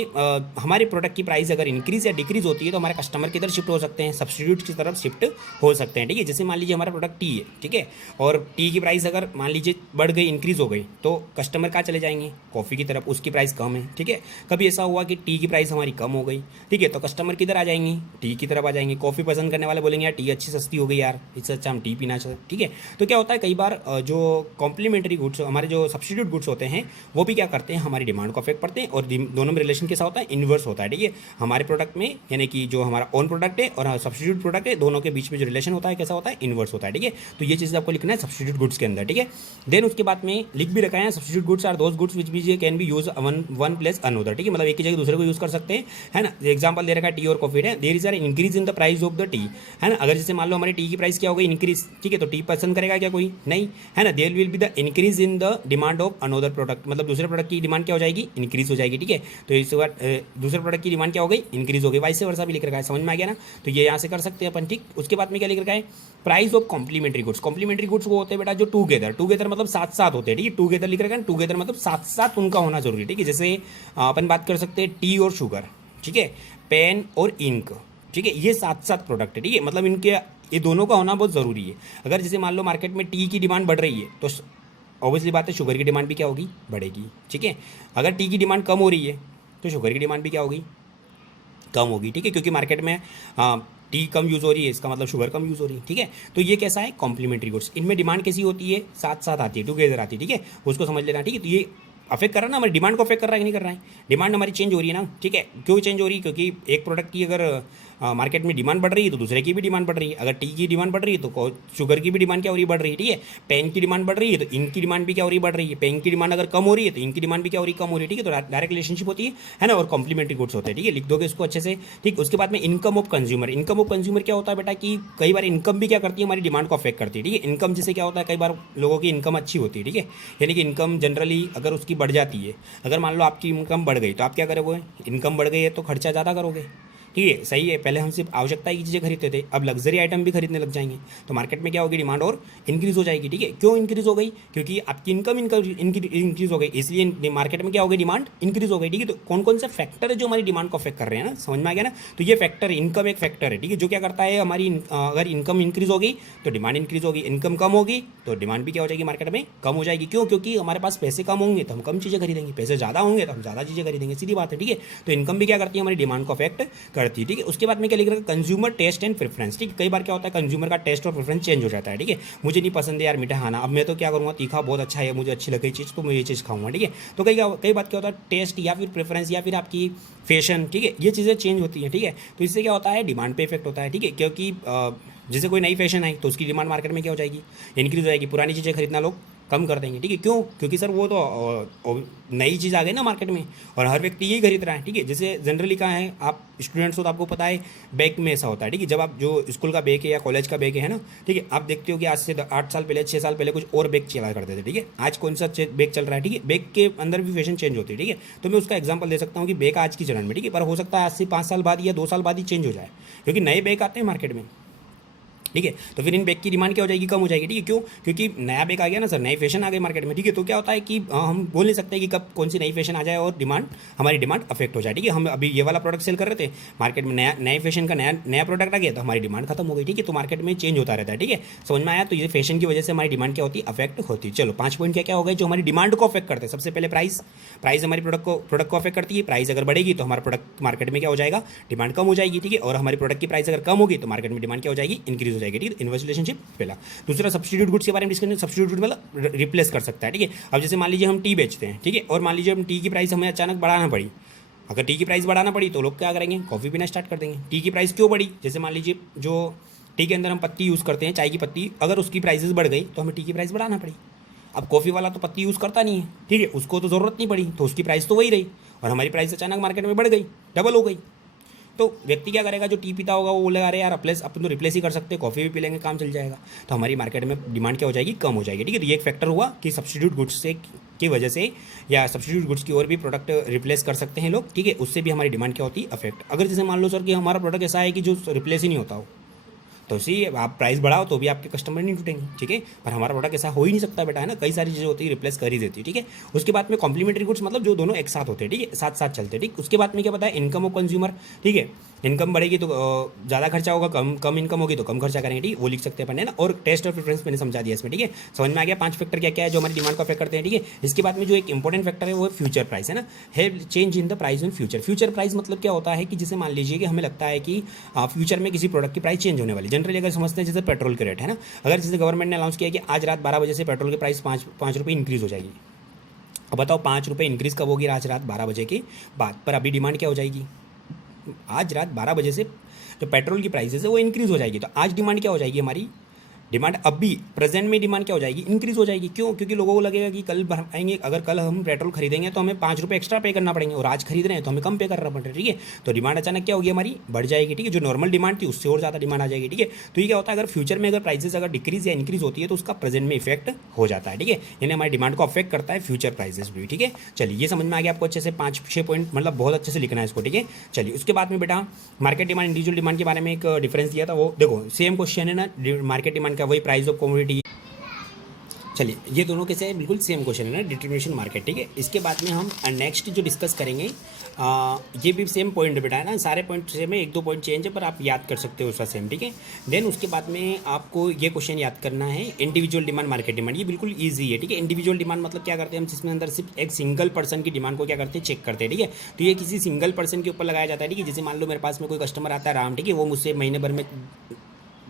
हमारे प्रोडक्ट की प्राइस अगर इंक्रीज या डिक्रीज होती है तो हमारे कस्टमर किधर शिफ्ट हो सकते हैं, सब्स्टिट्यूट की तरफ शिफ्ट हो सकते हैं, ठीक है। जैसे मान लीजिए हमारा प्रोडक्ट टी है, ठीक है, और टी की प्राइस अगर मान लीजिए बढ़ गई, इंक्रीज हो गई, तो कस्टमर कहाँ चले जाएंगे, कॉफ़ी कॉफ़ी की तरफ, उसकी प्राइस कम है, ठीक है। कभी ऐसा हुआ कि टी की प्राइस हमारी कम हो गई, ठीक है, तो कस्टमर किधर आ जाएंगे, टी की तरफ आ जाएंगे। कॉफ़ी पसंद करने वाले बोलेंगे यार टी अच्छी सस्ती हो गई यार, इससे अच्छा हम टी पीना चाहिए, ठीक है। तो क्या होता है कई बार जो कॉम्प्लीमेंट्री गुड्स, हमारे जो सब्स्टिट्यूट गुड्स होते हैं, वो भी क्या करते हैं, हमारी डिमांड को अफेक्ट करते हैं, और दोनों में रिलेशन कैसा होता है, इन्वर्स होता है, ठीक है। हमारे प्रोडक्ट में यानी कि जो हमारा ओन प्रोडक्ट है और सब्स्टिट्यूट प्रोडक्ट है, दोनों के बीच में जो रिलेशन होता है कैसा होता है, इन्वर्स होता है, ठीक है। तो ये चीज़ आपको लिखना है सब्स्टिट्यूट गुड्स के अंदर, ठीक है। देन उसके बाद में लिख भी रखा है substitute goods are those goods which भी can be use one place another, ठीक है, मतलब एक की जगह दूसरे को यूज कर सकते हैं, है ना। एग्जांपल दे रखा है टी और कॉफी है, there is are increase in the price of the tea, है ना। अगर जैसे मान लो हमारी टी की प्राइस क्या हो गई, इंक्रीज, ठीक है, तो टी पसंद करेगा क्या कोई, नहीं, है ना। There will be the increase in the demand of another product, मतलब दूसरे प्रोडक्ट की डिमांड क्या हो जाएगी, इंक्रीज हो जाएगी, ठीक है। तो इस बार दूसरे प्रोडक्ट की डिमांड क्या हो गई, इंक्रीज हो गई, वाइस वर्सा भी लिख रखा है, समझ में आ गया ना। तो ये यहाँ से कर सकते हैं अपन, ठीक। उसके बाद में क्या लिख रखा है, price of complementary goods. Complementary goods वो होते हैं बेटा जो टूगेदर मतलब साथ साथ होते हैं, ठीक है। टूगेदर लिख रखा है, टूगेदर मतलब साथ साथ उनका होना जरूरी है, ठीक है। जैसे अपन बात कर सकते हैं टी और शुगर, ठीक है, पेन और इंक, ठीक है, ये साथ साथ प्रोडक्ट है, ठीक है, मतलब इनके ये दोनों का होना बहुत ज़रूरी है। अगर जैसे मान लो मार्केट में टी की डिमांड बढ़ रही है तो ऑब्वियसली बात है शुगर की डिमांड भी क्या होगी, बढ़ेगी, ठीक है। अगर टी की डिमांड कम हो रही है तो शुगर की डिमांड भी क्या होगी, कम होगी, ठीक है, क्योंकि मार्केट में टी कम यूज़ हो रही है, इसका मतलब शुगर कम यूज़ हो रही है, ठीक है। तो ये कैसा है, कॉम्प्लीमेंट्री गुड्स, इनमें डिमांड कैसी होती है, साथ साथ आती है, टुगेदर आती है, ठीक है, उसको समझ लेना, ठीक है। तो ये अफेक्ट कर रहा है ना, हमारी डिमांड को अफेक्ट कर रहा है कि नहीं कर रहा है, डिमांड हमारी चेंज हो रही है ना, ठीक है। क्यों चेंज हो रही है, क्योंकि एक प्रोडक्ट की अगर मार्केट में डिमांड बढ़ रही है तो दूसरे की भी डिमांड बढ़ रही है। अगर टी की डिमांड बढ़ रही है तो शुगर की भी डिमांड क्या हो रही है, बढ़ रही है, ठीक है। पेन की डिमांड बढ़ रही है तो इनकी डिमांड भी क्या हो रही है, बढ़ रही है। पेन की डिमांड अगर कम हो रही है तो इनकी डिमांड भी क्या हो रही है, कम हो रही है, ठीक है। तो डायरेक्ट रिलेशनशिप होती है ना, और कॉम्प्लीमेंट्री गुड्स होते हैं, ठीक है, लिख दोगे इसको अच्छे से, ठीक। उसके बाद में income of consumer. Income of consumer क्या होता है बेटा कि कई बार इनकम भी क्या करती है, हमारी डिमांड को अफेक्ट करती है, ठीक है। इनकम जैसे क्या होता है, कई बार लोगों की इनकम अच्छी होती है, ठीक है, यानी कि इनकम जनरली अगर उसकी बढ़ जाती है, अगर मान लो आपकी इनकम बढ़ गई तो आप क्या करोगे, इनकम बढ़ गई है तो खर्चा ज़्यादा करोगे, ठीक है, सही है। पहले हम सिर्फ आवश्यकता की चीज़ें खरीदते थे, अब लग्जरी आइटम भी खरीदने लग जाएंगे, तो मार्केट में क्या होगी, डिमांड और इंक्रीज हो जाएगी, ठीक है। क्यों इंक्रीज हो गई, क्योंकि आपकी इनकम इंक्रीज हो गई, इसलिए मार्केट में क्या हो गई, डिमांड इंक्रीज हो गई, ठीक है। तो कौन कौन से फैक्टर है जो हमारी डिमांड को अफेक्ट कर रहे हैं ना, समझ में आ गया ना। तो ये फैक्टर, इनकम एक फैक्टर है, ठीक है, जो क्या करता है, हमारी अगर इनकम इंक्रीज होगी तो डिमांड इंक्रीज होगी, इनकम कम होगी तो डिमांड भी क्या हो जाएगी, मार्केट में कम हो जाएगी। क्यों, क्योंकि हमारे पास पैसे कम होंगे तो हम कम चीज़ें खरीदेंगे, पैसे ज़्यादा होंगे तो हम ज़्यादा चीज़ें खरीदेंगे, सीधी बात है, ठीक है। तो इनकम भी क्या करती है, हमारी डिमांड को अफेक्ट करती है, ठीक है। उसके बाद में क्या लिख रहा है, कंज्यूमर टेस्ट एंड प्रेफरेंस, ठीक है। कई बार क्या होता है, कंज्यूमर का टेस्ट और प्रेफरेंस चेंज हो जाता है, ठीक है। मुझे नहीं पसंद है यार मीठा खाना, अब मैं तो क्या करूँगा, तीखा बहुत अच्छा है, मुझे अच्छी लगी चीज़ तो मैं ये चीज़ खाऊंगा, ठीक है। तो कई बात क्या होता है, टेस्ट या फिर प्रेफरेंस या फिर आपकी फैशन, ठीक है, ये चीज़ें चेंज होती हैं, ठीक है। तो इससे क्या होता है, डिमांड पे इफेक्ट होता है, ठीक है, क्योंकि जैसे कोई नई फैशन आई तो उसकी डिमांड मार्केट में क्या हो जाएगी, इंक्रीज हो जाएगी, पुरानी चीज़ें खरीदना लोग कम कर देंगे, ठीक है। क्यों, क्योंकि सर वो तो नई चीज़ आ गई ना मार्केट में और हर व्यक्ति यही खरीद रहा है, ठीक है। जैसे जनरली कहाँ है, आप स्टूडेंट्स हो तो आपको पता है बैग में ऐसा होता है, ठीक है। जब आप जो स्कूल का बैग है या कॉलेज का बैग है ना, ठीक है, आप देखते हो कि आज से 8 साल पहले 6 साल पहले कुछ और बैग चला करते थे, ठीक है। आज कौन सा बैग चल रहा है, ठीक है, बैग के अंदर भी फैशन चेंज होती है, ठीक है। तो मैं उसका एग्जाम्पल दे सकता हूँ कि बैग आज की चलन में, ठीक है, पर हो सकता है आज से 5 साल बाद या 2 साल बाद ही चेंज हो जाए, क्योंकि नए बैग आते हैं मार्केट में, ठीक है। तो फिर इन बैग की डिमांड क्या हो जाएगी, कम हो जाएगी, ठीक है। क्यों, क्योंकि नया बैग आ गया ना सर, नई फैशन आ गई मार्केट में, ठीक है। तो क्या होता है कि हम बोल नहीं सकते कि कब कौन सी नई फैशन आ जाए और हमारी डिमांड अफेक्ट हो जाए, ठीक है। हम अभी ये वाला प्रोडक्ट सेल कर रहे थे, मार्केट में नए फैशन का नया प्रोडक्ट आ गया तो हमारी डिमांड खत्म हो गई, ठीक है। तो मार्केट में चेंज होता रहता है, ठीक है, समझ में आया। तो ये फैशन की वजह से हमारी डिमांड क्या होती है, अफेक्ट होती है। चलो 5 पॉइंट क्या क्या हो गए जो हमारी डिमांड को अफेक्ट करते हैं। सबसे पहले प्राइस हमारी प्रोडक्ट को अफेक्ट करती है। प्राइस अगर बढ़ेगी तो हमारा प्रोडक्ट मार्केट में क्या हो जाएगा, डिमांड कम हो जाएगी, ठीक है। और हमारी प्रोडक्ट की प्राइस अगर कम होगी तो मार्केट में डिमांड क्या हो जाएगी, इंक्रीज हो जाएगी, ठीक है। इनवर्स रिलेशनशिप पहला। दूसरा सब्स्टिट्यूट गुड्स के बारे में डिस्कस करें। सब्स्टिट्यूट गुड मतलब रिप्लेस कर सकता है, ठीक है। अब जैसे मान लीजिए हम टी बेचते हैं, ठीक है, और मान लीजिए हम टी की प्राइस हमें अचानक बढ़ाना पड़ी। अगर टी की प्राइस बढ़ाना पड़ी तो लोग क्या करेंगे, कॉफ़ी पीना स्टार्ट कर देंगे। टी की प्राइस क्यों बढ़ी, जैसे मान लीजिए जो टी के अंदर हम पत्ती यूज़ करते हैं, चाय की पत्ती, अगर उसकी प्राइसेस बढ़ गई तो हमें टी की प्राइस बढ़ाना पड़ी। अब कॉफ़ी वाला तो पत्ती यूज़ करता नहीं है, ठीक है, उसको तो ज़रूरत नहीं पड़ी तो उसकी प्राइस तो वही रही, और हमारी प्राइस अचानक मार्केट में बढ़ गई, डबल हो गई। तो व्यक्ति क्या करेगा, जो टी पीता होगा वो बोलेगा अरे यार अपन तो रिप्लेस ही कर सकते हैं, कॉफ़ी भी पी लेंगे, काम चल जाएगा। तो हमारी मार्केट में डिमांड क्या हो जाएगी, कम हो जाएगी, ठीक है। तो ये एक फैक्टर हुआ कि सब्स्टिट्यूट गुड्स से की वजह से या सब्स्टिट्यूट गुड्स की और भी प्रोडक्ट रिप्लेस कर सकते हैं लोग, ठीक है, उससे भी हमारी डिमांड क्या होती है, अफेक्ट। अगर जैसे मान लो सर कि हमारा प्रोडक्ट ऐसा है कि जो रिप्लेस ही नहीं होता हो, तो सी आप प्राइस बढ़ाओ तो भी आपके कस्टमर नहीं टूटेंगे, ठीक है। पर हमारा प्रोडक्ट ऐसा हो ही नहीं सकता बेटा, है ना, कई सारी चीज़ें होती है रिप्लेस कर ही देती है, ठीक है। उसके बाद में कॉम्प्लीमेंट्री गुड्स मतलब जो दोनों एक साथ होते हैं, ठीक है, साथ साथ चलते हैं, ठीक। उसके बाद में क्या बताया, इनकम ऑफ कंज्यूमर, ठीक है। इनकम बढ़ेगी तो ज़्यादा खर्चा होगा, कम कम इनकम होगी तो कम खर्चा करेंगे, ठीक है, वो लिख सकते हैं अपन, है ना। और टेस्ट और प्रेफरेंस मैंने समझा दिया इसमें, ठीक है। समझ में आ गया 5 फैक्टर क्या क्या है जो हमारी डिमांड को अफेक्ट करते हैं, ठीक है। इसके बाद में जो एक इंपॉर्टेंट फैक्टर है वो है फ्यूचर प्राइस, है ना। है change in the price in future. Future price मतलब क्या होता है कि जैसे मान लीजिए कि हमें लगता है कि फ्यूचर में किसी प्रोडक्ट की प्राइस चेंज होने वाली। जनरली अगर समझते हैं जैसे पेट्रोल के रेट, है ना, अगर जैसे गवर्नमेंट ने अनाउंस किया कि आज रात 12 बजे से पेट्रोल की प्राइस पाँच रुपये इंक्रीज़ हो जाएगी। अब बताओ 5 रुपये इंक्रीज़ कब होगी, आज रात 12 बजे के बाद। पर अभी डिमांड क्या हो जाएगी, आज रात 12 बजे से जो पेट्रोल की प्राइसेस है वो इंक्रीज़ हो जाएगी। तो आज डिमांड क्या हो जाएगी, हमारी डिमांड अभी प्रेजेंट में डिमांड क्या हो जाएगी, इंक्रीज हो जाएगी। क्यों, क्योंकि लोगों को लगेगा कि कल आएंगे, अगर कल हम पेट्रोल खरीदेंगे तो हमें 5 रुपये एक्स्ट्रा पे करना पड़ेंगे, और आज खरीद रहे हैं तो हमें कम पे करना पड़ रहा है, ठीक है। तो डिमांड अचानक क्या होगी, हमारी बढ़ जाएगी, ठीक है। जो नॉर्मल डिमांड थी उससे और ज़्यादा डिमांड आ जाएगी, ठीक है। तो ये क्या होता है, अगर फ्यूचर में अगर प्राइसेस अगर डिक्रीज या इंक्रीज होती है तो उसका प्रेजेंट में इफेक्ट हो जाता है, ठीक है। यानी हमारी डिमांड को अफेक्ट करता है फ्यूचर प्राइसेस भी, ठीक है। चलिए ये समझ में आ गया आपको अच्छे से, 5-6 पॉइंट मतलब बहुत अच्छे से लिखना है इसको, ठीक है। चलिए उसके बाद में बेटा मार्केट डिमांड इंडिविजुअल डिमांड के बारे में एक डिफरेंस दिया था, वो देखो सेम क्वेश्चन है ना, मार्केट डिमांड का वही प्राइस ऑफ कमोडिटी। चलिए ये दोनों कैसे है, बिल्कुल सेम क्वेश्चन है ना, डिटरमिनेशन मार्केट, ठीक है। इसके बाद में हम नेक्स्ट जो डिस्कस करेंगे ये भी सेम पॉइंट बेटा, है ना, सारे पॉइंट सेम है, 1-2 पॉइंट चेंज है पर आप याद कर सकते हो उसका सेम, ठीक है। देन उसके बाद में आपको ये क्वेश्चन याद करना है, इंडिविजुअल डिमांड मार्केट डिमांड, ये बिल्कुल ईजी है, ठीक है। इंडिविजुअल डिमांड मतलब क्या करते हैं हम, जिसमें अंदर सिर्फ एक सिंगल पर्सन की डिमांड को क्या करते हैं, चेक करते हैं, ठीक है। तो ये किसी सिंगल पर्सन के ऊपर लगाया जाता है, ठीक है। जैसे मान लो मेरे पास में कोई कस्टमर आता है राम, ठीक है, वो मुझसे महीने भर में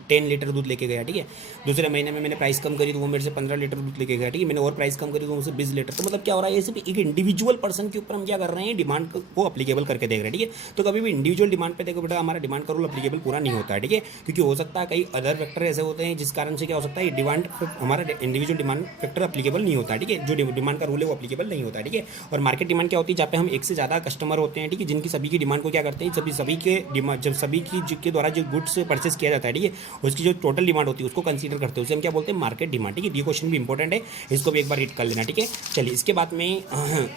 10 लीटर दूध लेके गया, ठीक है। दूसरे महीने में मैंने प्राइस कम करी तो वो मेरे से 15 लीटर दूध लेके गया, ठीक है। मैंने और प्राइस कम करी तो मुझसे 20 लीटर। तो मतलब क्या हो रहा है, ये सिर्फ एक इंडिविजुअल पर्सन के ऊपर हम क्या कर रहे हैं, डिमांड को अप्लीकेबल करके देख रहे हैं, ठीक है। तो कभी भी इंडिविजुअल डिमांड पे देखो बेटा, हमारा डिमांड का रूल अप्लीकेबल पूरा नहीं होता है, ठीक है। क्योंकि हो सकता है कई अदर फैक्टर ऐसे होते हैं जिस कारण से क्या हो सकता है, डिमांड हमारा इंडिविजुअल डिमांड फैक्टर अप्लीकेबल नहीं होता है, ठीक है। जो डिमांड का रूल है वो अप्लीकेबल नहीं होता है, ठीक है। और मार्केट डिमांड क्या होती है, जहाँ पे हम एक से ज़्यादा कस्टमर होते हैं, ठीक है, जिनकी सभी की डिमांड को क्या करते हैं, सभी के डिमांड, जब सभी के द्वारा जो गुड्स परचेस किया जाता है, ठीक है, उसकी जो टोटल डिमांड होती है उसको कंसीडर करते हैं, उसे हम क्या बोलते हैं, मार्केट डिमांड, ठीक है। ये क्वेश्चन भी इंपॉर्टेंट है, इसको भी एक बार रीड कर लेना, ठीक है। चलिए इसके बाद में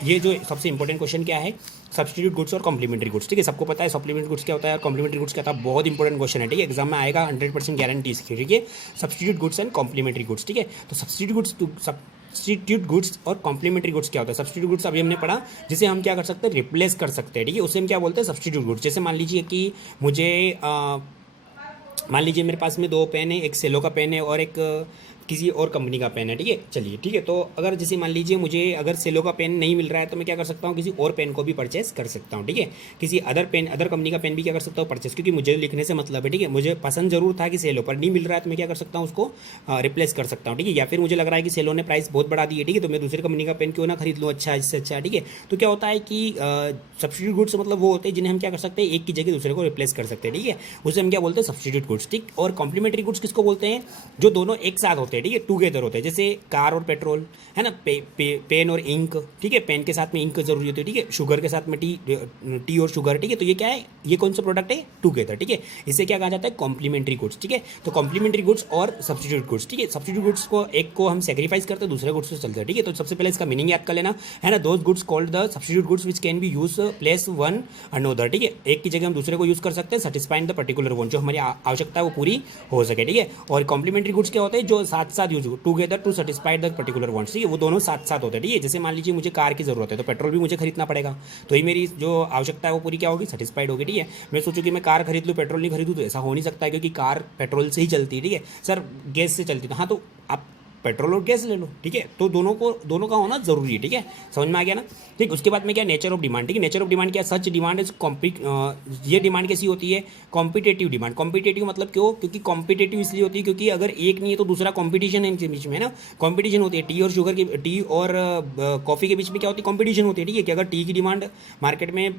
ये जो सबसे इंपॉर्टेंट क्वेश्चन क्या है, सब्स्टिट्यूट गुड्स और कॉम्प्लीमेंट्री गुड्स, ठीक है। सबको पता है सप्लीमेंट्री गुड्स क्या होता है और कॉम्प्लीमेंट्री गुड्स क्या होता है, बहुत इंपॉर्टेंट क्वेश्चन है, ठीक है। एग्जाम में आएगा 100% गारंटी इसकी, ठीक है। Substitute goods and complementary goods, ठीक है। तो सब्स्टिट्यूट गुड्स और कॉम्प्लीमेंट्री गुड्स क्या होता है, सब्स्टिट्यूट गुड्स अभी हमने पढ़ा, जिसे हम क्या कर सकते हैं, रिप्लेस कर सकते हैं, ठीक है। उसे हम क्या बोलते हैं, सब्स्टिट्यूट गुड्स। जैसे मान लीजिए कि मुझे मान लीजिए मेरे पास में 2 पेन है, एक सेलो का पेन है और एक किसी और कंपनी का पेन है, ठीक है। चलिए ठीक है, तो अगर जैसे मान लीजिए मुझे अगर सेलो का पेन नहीं मिल रहा है तो मैं क्या कर सकता हूँ, किसी और पेन को भी परचेस कर सकता हूँ, ठीक है। किसी अदर कंपनी का पेन भी क्या कर सकता हूँ, परचेस, क्योंकि मुझे लिखने से मतलब है, ठीक है। मुझे पसंद जरूर था कि सेलो पर नहीं मिल रहा है तो मैं क्या कर सकता हूँ, उसको रिप्लेस कर सकता हूँ, ठीक है। या फिर मुझे लग रहा है कि सेलो ने प्राइस बहुत बढ़ा दी है, ठीक है, तो मैं दूसरी कंपनी का पेन क्यों ना खरीद लूँ, अच्छा इससे अच्छा, ठीक है। तो क्या होता है कि सब्स्टिट्यूट गुड्स मतलब वो होते हैं जिन्हें हम क्या कर सकते हैं, एक की जगह दूसरे को रिप्लेस कर सकते हैं, ठीक है। उसे हम क्या बोलते हैं, सब्स्टिट्यूट गुड्स, ठीक। और कॉम्प्लीमेंट्री गुड्स किसको बोलते हैं, जो दोनों एक साथ होते हैं, ठीक है, टुगेदर होते हैं। जैसे कार और पेट्रोल, है ना, पेन और इंक, ठीक है, पेन के साथ में इंक जरूरी होती है, ठीक है। शुगर के साथ में टी और शुगर, ठीक है। तो ये क्या है, ये कौन सा प्रोडक्ट है, टुगेदर, ठीक है। इसे क्या कहा जाता है, कॉम्प्लीमेंट्री गुड्स, ठीक है। तो कॉम्प्लीमेंट्री गुड्स और सब्स्टिट्यूट गुड्स, ठीक है। सब्स्टिट्यूट गुड्स को एक को हम सेक्रीफाइस करते हैं, दूसरे गुड्स से चलते हैं, ठीक है। तो सबसे पहले इसका मीनिंग याद कर लेना, है ना। Those goods called the substitute goods which can be use place one another, ठीक है। एक की जगह हम दूसरे को यूज कर सकते हैं, सेटिस्फाइंग द पर्टिकुलर वन, जो हमारी आवश्यकता है वो पूरी हो सके, ठीक है। और कॉम्प्लीमेंट्री गुड्स क्या होते हैं, जो साथ साथ use together to satisfy the particular wants, ठीक है। वो दोनों साथ साथ होते हैं, ठीक है। जैसे मान लीजिए मुझे कार की जरूरत है तो पेट्रोल भी मुझे खरीदना पड़ेगा, तो ही मेरी जो आवश्यकता है वो पूरी क्या होगी, सेटिस्फाइड होगी, ठीक है। मैं सोचूं कि मैं कार खरीद लूँ पेट्रोल नहीं खरीदूँ, तो ऐसा हो नहीं सकता है, क्योंकि कार पेट्रोल से ही चलती है, ठीक है। सर गैस से चलती है, तो हाँ, तो आप पेट्रोल और गैस ले लो, ठीक है। तो दोनों का होना जरूरी है, ठीक है। समझ में आ गया ना, ठीक। उसके बाद में क्या, नेचर ऑफ डिमांड, ठीक है। नेचर ऑफ डिमांड क्या, सच डिमांड इज ये डिमांड कैसी होती है, कॉम्पिटेटिव डिमांड। कॉम्पिटेटिव मतलब क्यों, क्योंकि कॉम्पिटेटिव इसलिए होती है क्योंकि अगर एक नहीं है तो दूसरा कॉम्पिटिशन है इनके बीच में, है ना। कॉम्पिटिशन होती है, टी और शुगर की, टी और कॉफ़ी के बीच में क्या होती है, कॉम्पिटिशन होती है, ठीक है। कि अगर टी की डिमांड मार्केट में,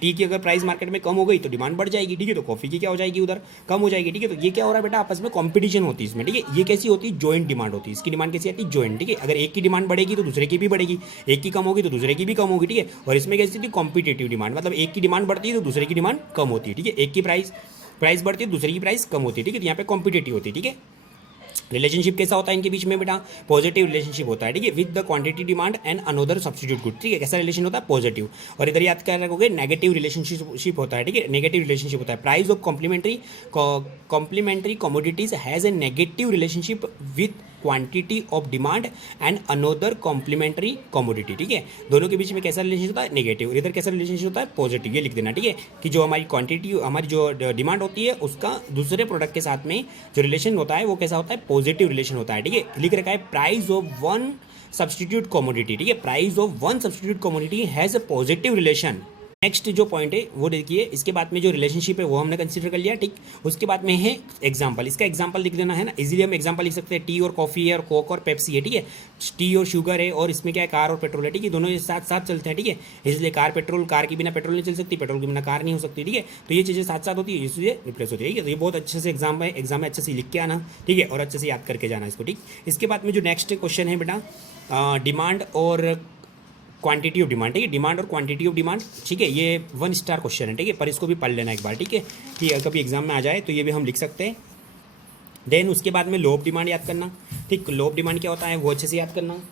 टी की अगर प्राइस मार्केट में कम हो गई तो डिमांड बढ़ जाएगी, ठीक है। तो कॉफ़ी की क्या हो जाएगी, उधर कम हो जाएगी, ठीक है। तो ये क्या हो रहा है बेटा, आपस में कॉम्पिटिशन होती है इसमें, ठीक है। ये कैसी होती है, जॉइंट डिमांड होती है। इसकी डिमांड कैसी आती है, जॉइंट, ठीक है। अगर एक की डिमांड बढ़ेगी तो दूसरे की भी बढ़ेगी, एक की कम होगी तो दूसरे की भी कम होगी, ठीक है। और इसमें कैसी थी, कॉम्पिटेटिव डिमांड, मतलब एक की डिमांड बढ़ती है तो दूसरे की डिमांड कम होती है, ठीक है। एक की प्राइस बढ़ती है, दूसरे की प्राइस कम होती है, ठीक है। तो यहाँ पे कॉम्पिटेटिव होती है, ठीक है। रिलेशनशिप कैसा होता है इनके बीच में बेटा, पॉजिटिव रिलेशनशिप होता है, ठीक है, with the quantity demand and another substitute good, ठीक है, कैसा रिलेशन होता है, पॉजिटिव। और इधर याद कर रखोगे नेगेटिव रिलेशनशिप होता है, ठीक है, नेगेटिव रिलेशनशिप होता है, price of complementary commodities has a negative relationship with quantity of demand and another complementary commodity, ठीक है, दोनों के बीच में कैसा रिलेशनशिप होता है, नेगेटिव। इधर कैसा रिलेशनशिप होता है, पॉजिटिव, ये लिख देना, ठीक है, कि जो हमारी क्वांटिटी, हमारी जो डिमांड होती है उसका दूसरे प्रोडक्ट के साथ में जो रिलेशन होता है वो कैसा होता है, पॉजिटिव रिलेशन होता है, ठीक है। लिख रखा है price of one substitute commodity, ठीक है, price of one substitute commodity has a positive relation. Next जो पॉइंट है वो देखिए, इसके बाद में जो रिलेशनशिप है वो हमने कंसीडर कर लिया, ठीक। उसके बाद में है एग्जांपल, इसका एग्जांपल लिख देना है ना, इजीली हम एग्जांपल लिख सकते हैं, टी और कॉफ़ी है और कोक और पेप्सी है, ठीक है, टी और शुगर है और इसमें क्या है, कार और पेट्रोल है, ठीक है, दोनों ये साथ साथ चलते हैं, ठीक है, इसलिए कार पेट्रोल, कार के बिना पेट्रोल नहीं चल सकती, पेट्रोल के बिना कार नहीं हो सकती, ठीक है, तो ये चीज़ें साथ साथ होती है, इसलिए रिप्लेस होती है, ठीक है। तो ये बहुत अच्छे से एग्जाम है, एग्जाम में अच्छे से लिख के आना, ठीक है, और अच्छे से याद करके जाना इसको, ठीक। इसके बाद में जो नेक्स्ट क्वेश्चन है बेटा, डिमांड और क्वांटिटी ऑफ डिमांड, ठीक है, डिमांड और क्वांटिटी ऑफ डिमांड, ठीक है, ये 1 स्टार क्वेश्चन है, ठीक है, पर इसको भी पढ़ लेना एक बार, ठीक है, कि अगर कभी एग्जाम में आ जाए तो ये भी हम लिख सकते हैं। देन उसके बाद में लो ऑफ डिमांड याद करना, ठीक, लो ऑफ डिमांड क्या होता है वो अच्छे से याद करना।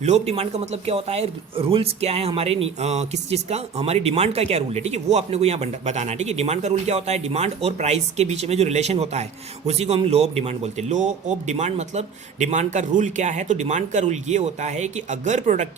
लो ऑफ डिमांड का मतलब क्या होता है, रूल्स क्या है हमारे किस चीज़ का, हमारी डिमांड का क्या रूल है, ठीक है, वो अपने को यहाँ बताना है, ठीक है। डिमांड का रूल क्या होता है, डिमांड और प्राइस के बीच में जो रिलेशन होता है उसी को हम लो ऑफ डिमांड बोलते हैं। लो ऑफ डिमांड मतलब डिमांड का रूल क्या है, तो डिमांड का रूल ये होता है कि अगर प्रोडक्ट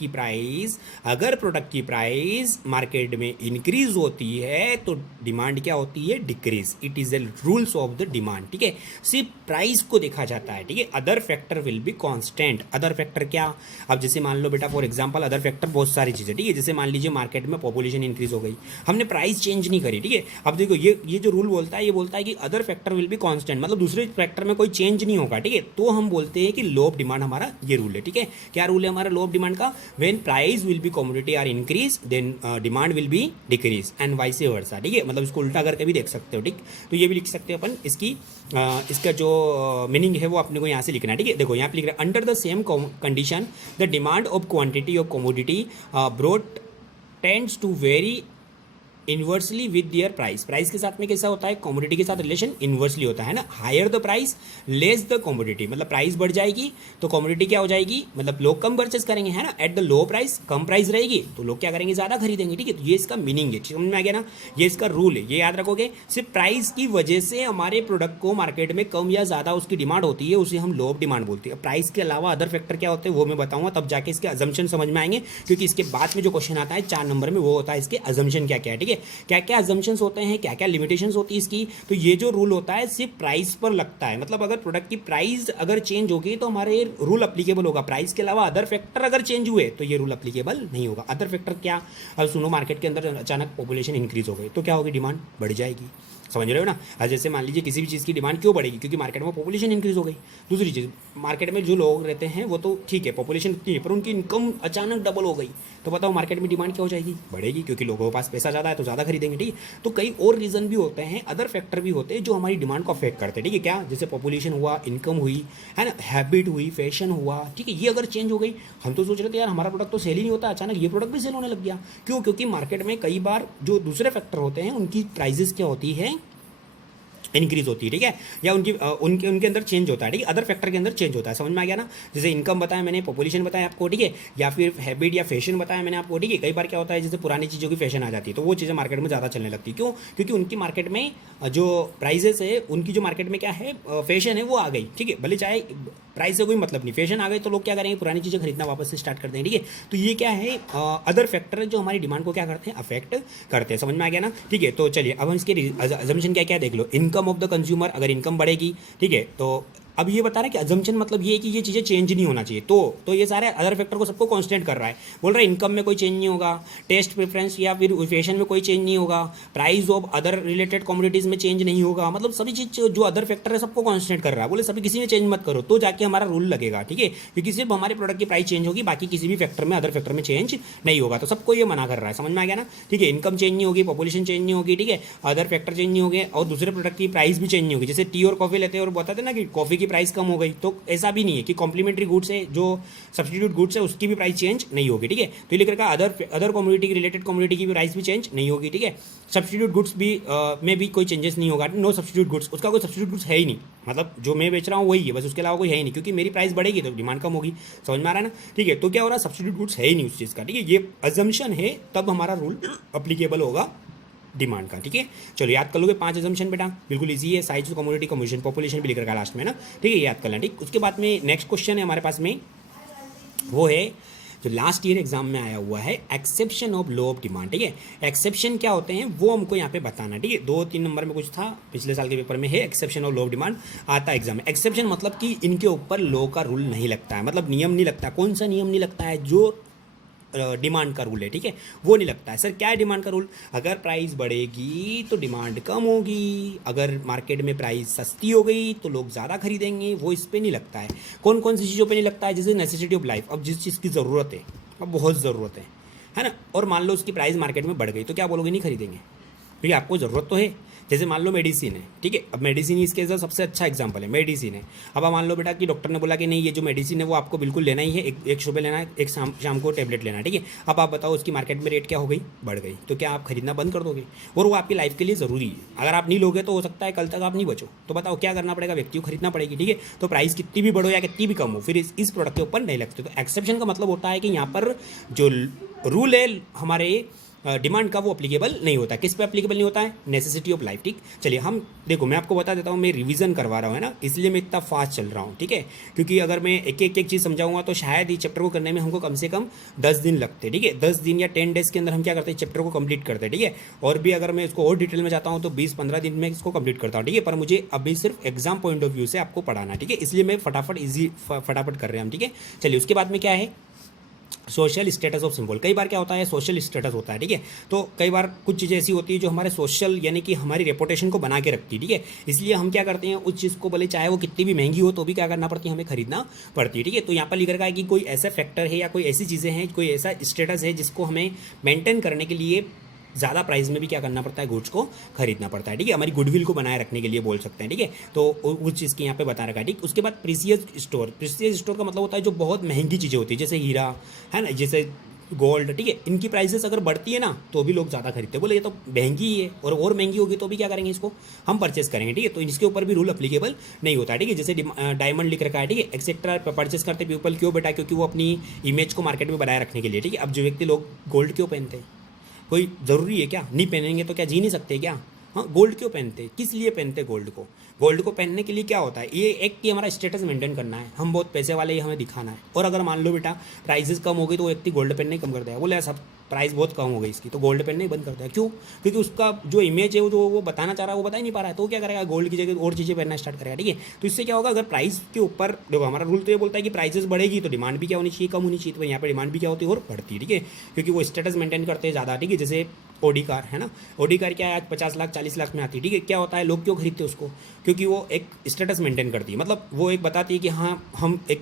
की प्राइस मार्केट में इंक्रीज होती है तो डिमांड क्या होती है, decrease. It is the rules of the demand, ठीक है, सिर्फ प्राइस को देखा जाता है, ठीक है, other factor will be constant. Other factor क्या, अब जैसे मान लो बेटा फॉर एग्जांपल अदर फैक्टर बहुत सारी चीज़ें, ठीक है, जैसे मान लीजिए मार्केट में पॉपुलेशन इंक्रीज हो गई, हमने प्राइस चेंज नहीं करी, ठीक है, अब देखो ये जो रूल बोलता है, ये बोलता है कि other factor will be constant, मतलब दूसरे फैक्टर में कोई चेंज नहीं होगा, ठीक है, तो हम बोलते हैं कि लो ऑफ डिमांड हमारा ये रूल है, ठीक है। क्या रूल है हमारा लो ऑफ डिमांड का, when price will be commodity are increase then demand will be decrease and vice versa, ठीक है, मतलब इसको उल्टा करके भी देख सकते हो, ठीक, तो ये भी लिख सकते हो अपन। इसका जो मीनिंग है वो अपने को यहाँ से लिखना है, ठीक है। देखो यहाँ पे लिख रहा है, under the same condition the demand of quantity of commodity broad tends to vary inversely with their price. Price के साथ में कैसा होता है, कमोडिटी के साथ रिलेशन इन्वर्सली होता है ना, higher the price less the commodity, मतलब प्राइस बढ़ जाएगी तो कमोडिटी क्या हो जाएगी, मतलब लोग कम परचेस करेंगे, है ना, at the low price, come price रहेगी तो लोग क्या करेंगे, ज़्यादा खरीदेंगे, ठीक है, तो ये इसका मीनिंग है, समझ में आ गया ना, ये इसका रूल है, ये याद रखोगे। सिर्फ प्राइस की वजह से हमारे प्रोडक्ट को मार्केट में कम या ज़्यादा उसकी डिमांड होती है, उसे हम लो ऑफ डिमांड बोलते हैं। प्राइस के अलावा अदर फैक्टर क्या होते हैं वो मैं बताऊंगा, तब जाके इसके अजम्पशन समझ में आएंगे, क्योंकि इसके बाद में जो क्वेश्चन आता है 4 नंबर में वो होता है इसके अजम्पशन क्या क्या है, ठीक है, क्या क्या अजम्पशंस होते हैं, क्या क्या लिमिटेशंस होती है इसकी। तो ये जो रूल होता है सिर्फ प्राइस पर लगता है, मतलब अगर प्रोडक्ट की प्राइस अगर चेंज होगी तो हमारे रूल अप्लीकेबल होगा, प्राइस के अलावा अदर फैक्टर अगर चेंज हुए तो ये रूल अप्लीकेबल नहीं होगा। अदर फैक्टर क्या, अब सुनो मार्केट के अंदर अचानक पॉपुलेशन इंक्रीज हो गई तो क्या होगी, डिमांड बढ़ जाएगी, समझ रहे हो ना। आज जैसे मान लीजिए किसी भी चीज़ की डिमांड क्यों बढ़ेगी, क्योंकि मार्केट में पॉपुलेशन इंक्रीज हो गई। दूसरी चीज़, मार्केट में जो लोग रहते हैं वो तो ठीक है, पॉपुलेशन इतनी है, पर उनकी इनकम अचानक डबल हो गई तो बताओ मार्केट में डिमांड क्या हो जाएगी, बढ़ेगी, क्योंकि लोगों के पास पैसा ज़्यादा है तो ज़्यादा खरीदेंगे, ठीक है। तो कई और रीज़न भी होते हैं, अदर फैक्टर भी होते हैं जो हमारी डिमांड को अफेक्ट करते हैं, ठीक है, क्या, जैसे पॉपुलेशन हुआ, इनकम हुई, है ना, हैबिट हुई, फैशन हुआ, ठीक है, ये अगर चेंज हो गई, हम तो सोच रहे थे यार हमारा प्रोडक्ट तो सेल ही नहीं होता, अचानक ये प्रोडक्ट भी सेल होने लग गया, क्यों, क्योंकि मार्केट में कई बार जो दूसरे फैक्टर होते हैं उनकी प्राइजेस क्या होती है, इंक्रीज होती है, ठीक है, या उनके उनके अंदर चेंज होता है, ठीक है, अदर फैक्टर के अंदर चेंज होता है, समझ में आ गया ना। जैसे इनकम बताया मैंने, पॉपुलेशन बताया आपको, ठीक है, या फिर हैबिट या फैशन बताया मैंने आपको, ठीक है। कई बार क्या होता है, जैसे पुरानी चीज़ों की फैशन आ जाती है तो वो चीज़ें मार्केट में ज़्यादा चलने लगती है, क्यों, क्योंकि उनकी मार्केट में जो प्राइजेस है, उनकी जो मार्केट में क्या है फैशन है वो आ गई, ठीक है, भले चाहे प्राइस से कोई मतलब नहीं, फैशन आ गई तो लोग क्या करेंगे, पुरानी चीज़ें खरीदना वापस से स्टार्ट कर देंगे, ठीक है। तो ये क्या है, अदर फैक्टर है जो हमारी डिमांड को क्या करते हैं, अफेक्ट करते हैं, समझ में आ गया ना, ठीक है। तो चलिए अब हम इसके अजम्पशन क्या क्या देख लो। इनकम ऑफ द कंज्यूमर, अगर इनकम बढ़ेगी, ठीक है, तो अब ये बता रहा है कि अजम्पशन मतलब ये है कि ये चीज़ें चेंज नहीं होना चाहिए, तो ये सारे अदर फैक्टर को सबको कांस्टेंट कर रहा है, बोल रहा है इनकम में कोई चेंज नहीं होगा, टेस्ट प्रेफरेंस या फिर फैशन में कोई चेंज नहीं होगा, price of other related commodities में चेंज नहीं होगा, मतलब सभी चीज़ जो अदर फैक्टर है सबको कांस्टेंट कर रहा है, बोले सभी किसी में चेंज मत करो तो जाके हमारा रूल लगेगा, ठीक है, क्योंकि सिर्फ हमारे प्रोडक्ट की प्राइस चेंज होगी, बाकी किसी भी फैक्टर में, अदर फैक्टर में चेंज नहीं होगा, तो सबको ये मना कर रहा है, समझ में आ गया ना, ठीक है। इनकम चेंज नहीं होगी, पॉपुलेशन चेंज नहीं होगी, ठीक है, अदर फैक्टर चेंज नहीं होंगे और दूसरे प्रोडक्ट की प्राइस भी चेंज नहीं होगी। जैसे टी और कॉफ़ी लेते हैं और बताते ना कि कॉफ़ी की प्राइस कम हो गई, तो ऐसा भी नहीं है कि कॉम्प्लीमेंट्री गुड्स है जो सब्सटीट्यूट गुड्स है उसकी भी प्राइस चेंज नहीं होगी, ठीक है। तो ये लिख रखा अदर कम्युनिटी की रिलेटेड कम्युनिटी की भी प्राइस भी चेंज नहीं होगी, ठीक है। सब्सटीट्यूट गुड्स भी में भी कोई चेंजेस नहीं होगा, नो सब्सटीट्यूट गुड्स, उसका कोई सब्सटीट्यूट गुड्स है ही नहीं, मतलब जो मैं बेच रहा हूँ वही है, बस उसके अलावा कोई है ही नहीं, क्योंकि मेरी प्राइस बढ़ेगी तो डिमांड कम होगी, समझ में आ रहा है ना, ठीक है। तो क्या हो रहा है, सब्सटीट्यूट गुड्स है ही नहीं उस चीज़ का, ठीक है। ये अजम्पशन है, तब हमारा रूल अप्लीकेबल होगा डिमांड का, ठीक है। चलो याद कर लोगे 5 अजम्पशन बेटा, बिल्कुल इजी है। साइज कम्युनिटी कमीशन पॉपुलेशन भी लिख रखा लास्ट में ना, ठीक है, याद कर लेना, ठीक। उसके बाद में नेक्स्ट क्वेश्चन है हमारे पास में, वो है जो लास्ट ईयर एग्जाम में आया हुआ है, exception of low of demand, ठीक है। एक्सेप्शन क्या होते हैं वो हमको यहाँ पे बताना, ठीक है। 2-3 नंबर में कुछ था पिछले साल के पेपर में है, exception of low of demand आता है एग्जाम में। एक्सेप्शन मतलब कि इनके ऊपर लो का रूल नहीं लगता है, मतलब नियम नहीं लगता। कौन सा नियम नहीं लगता है, जो डिमांड का रूल है, ठीक है, वो नहीं लगता है। सर क्या है डिमांड का रूल, अगर प्राइस बढ़ेगी तो डिमांड कम होगी, अगर मार्केट में प्राइस सस्ती हो गई तो लोग ज़्यादा खरीदेंगे, वो इस पर नहीं लगता है। कौन कौन सी चीज़ों पे नहीं लगता है, जैसे नेसेसिटी ऑफ लाइफ, अब जिस चीज़ की ज़रूरत है, अब बहुत ज़रूरत है ना, और मान लो उसकी प्राइस मार्केट में बढ़ गई तो क्या बोलोगे, नहीं खरीदेंगे, क्योंकि आपको ज़रूरत तो है। जैसे मान लो मेडिसिन है, ठीक है, अब मेडिसिन इसके अंदर सबसे अच्छा एग्जांपल है, मेडिसिन है। अब मान लो बेटा कि डॉक्टर ने बोला कि नहीं ये जो मेडिसिन है वो आपको बिल्कुल लेना ही है, एक सुबह लेना है, एक शाम को टेबलेट लेना है, ठीक है। अब आप बताओ उसकी मार्केट में रेट क्या हो गई, बढ़ गई, तो क्या आप खरीदना बंद कर दोगे, और वो आपकी लाइफ के लिए ज़रूरी है। अगर आप नहीं लोगे तो हो सकता है कल तक आप नहीं बचो, तो बताओ क्या करना पड़ेगा, व्यक्ति को खरीदना पड़ेगी, ठीक है। तो प्राइस कितनी भी बढ़ो या कितनी भी कम हो, फिर इस प्रोडक्ट के ऊपर नहीं लगते। तो एक्सेप्शन का मतलब होता है कि यहाँ पर जो रूल है हमारे डिमांड का वो अप्लीकेबल नहीं होता है। किस पे अप्लीकेबल नहीं होता है, नेसेसिटी ऑफ लाइफ, ठीक। चलिए हम देखो, मैं आपको बता देता हूँ, मैं रिवीजन करवा रहा हूँ, है ना, इसलिए मैं इतना फास्ट चल रहा हूँ, ठीक है। क्योंकि अगर मैं एक एक चीज़ समझाऊंगा तो शायद ये चैप्टर को करने में हमको कम से कम 10 दिन लगते हैं, ठीक है। 10 दिन या 10 डेज के अंदर हम क्या करते हैं, चैप्टर को कंप्लीट करते हैं, ठीक है। और भी अगर मैं इसको और डिटेल में जाता हूँ तो 20-15 दिन में इसको कंप्लीट करता हूँ, ठीक है। पर मुझे अभी सिर्फ एग्जाम पॉइंट ऑफ व्यू से आपको पढ़ाना, ठीक है, इसलिए मैं फटाफट कर रहे हैं हम, ठीक है। चलिए उसके बाद में क्या है, सोशल स्टेटस ऑफ सिंबल। कई बार क्या होता है, सोशल स्टेटस होता है, ठीक है। तो कई बार कुछ चीज़ें ऐसी होती है जो हमारे सोशल यानी कि हमारी रेपुटेशन को बना के रखती है, ठीक है। इसलिए हम क्या करते हैं, उस चीज़ को भले चाहे वो कितनी भी महंगी हो तो भी क्या करना पड़ती है, हमें खरीदना पड़ती है, ठीक है। तो यहाँ पर लिख रखा है कि कोई ऐसा फैक्टर है या कोई ऐसी चीज़ें हैं, कोई ऐसा स्टेटस है जिसको हमें मेंटेन करने के लिए ज़्यादा प्राइस में भी क्या करना पड़ता है, गुड्स को खरीदना पड़ता है, ठीक है। हमारी गुडविल को बनाए रखने के लिए बोल सकते हैं, ठीक है। तो उस चीज़ की यहाँ पे बता रखा है, ठीक। उसके बाद प्रीसियस स्टोर का मतलब होता है जो बहुत महंगी चीज़ें होती है, जैसे हीरा है ना, जैसे गोल्ड, ठीक है। इनकी प्राइसेस अगर बढ़ती है ना तो भी लोग ज़्यादा खरीदते हैं, बोले ये तो महंगी ही है, और महंगी होगी तो भी क्या करेंगे, इसको हम परचेस करेंगे, ठीक है। तो इसके ऊपर भी रूल अप्लीकेबल नहीं होता है, ठीक है। जैसे डायमंड लिख रखा है, ठीक है, एक्सेट्रा परचेस करते पीपल, क्यों बेटा, क्योंकि वो अपनी इमेज को मार्केट में बनाए रखने के लिए, ठीक है। अब जो व्यक्ति लोग गोल्ड क्यों पहनते हैं, कोई ज़रूरी है क्या, नहीं पहनेंगे तो क्या जी नहीं सकते क्या, हाँ। गोल्ड क्यों पहनते, किस लिए पहनते गोल्ड को, गोल्ड को पहनने के लिए क्या होता है, ये एक कि हमारा स्टेटस मेंटेन करना है, हम बहुत पैसे वाले, ये हमें दिखाना है। और अगर मान लो बेटा प्राइसेस कम हो गई तो व्यक्ति गोल्ड पहनने कम कर देगा, बोले सब प्राइस बहुत कम हो गई इसकी तो गोल्ड पहनने ही बंद कर देगा, क्यों, क्योंकि उसका जो इमेज है वो जो वो बताना चाह रहा है वो बता ही नहीं पा रहा है, तो क्या करेगा, गोल्ड की जगह और चीज़ें पहनना स्टार्ट करेगा, ठीक है। तो इससे क्या होगा, अगर प्राइस के ऊपर देखो, हमारा रूल तो ये बोलता है कि प्राइसेस बढ़ेगी तो डिमांड भी क्या होनी चाहिए, कम होनी चाहिए, तो यहाँ पर डिमांड भी क्या होती है, और बढ़ती है, ठीक है, क्योंकि वो स्टेटस मेंटेन करते हैं ज़्यादा, ठीक है। जैसे ओडी कार है ना, ओडी कार क्या है, आज 50 लाख 40 लाख में आती है, ठीक है। क्या होता है, लोग क्यों खरीदते हैं उसको, क्योंकि वो एक स्टेटस मेंटेन करती है, मतलब वो एक बताती है कि हाँ हम एक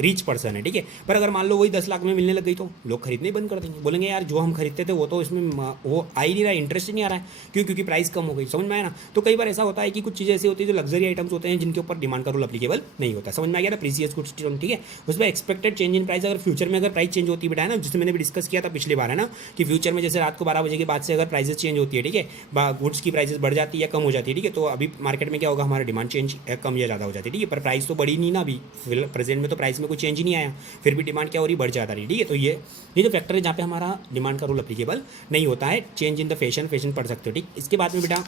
रिच पर्सन है, ठीक है। पर अगर मान लो वही 10 लाख में मिलने लग गई तो लोग खरीदने ही बंद कर देंगे, बोलेंगे यार जो हम खरीदते थे वो तो इसमें वो आ ही नहीं रहा, इंटरेस्ट ही नहीं आ रहा है, क्यों, क्योंकि प्राइस कम हो गई, समझ में आया ना। तो कई बार ऐसा होता है कि कुछ चीज़ें ऐसी होती है जो लग्जरी आइटम्स होते हैं जिनके ऊपर डिमांड का रूल अप्लीकेबल नहीं होता, समझ में आ गया ना, प्रीसियस गुड्स, ठीक है। उसमें एक्सपेक्टेड चेंज इन प्राइस, अगर फ्यूचर में अगर प्राइस चेंज होती है बेटा, है ना, जिससे मैंने भी डिस्कस किया था पिछली बार, है ना, कि फ्यूचर में जैसे रात को 12 बजे के बाद से अगर प्राइसेस चेंज होती है, ठीक है, गुड्स की प्राइसेस बढ़ जाती है या कम हो जाती है, ठीक है। तो अभी मार्केट में क्या होगा, हमारा डिमांड चेंज कम या ज़्यादा हो जाती है, ठीक है। पर प्राइस तो बढ़ी नहीं ना, अभी प्रेजेंट में तो प्राइस में कोई चेंज ही नहीं आया, फिर भी डिमांड क्या हो रही, बढ़ जाता रही, ठीक है। तो ये जो फैक्टर है जहाँ पे हमारा डिमांड का रूल अप्लीकेबल नहीं होता है, चेंज इन द फैशन पढ़ सकते हो, ठीक। इसके बाद में बेटा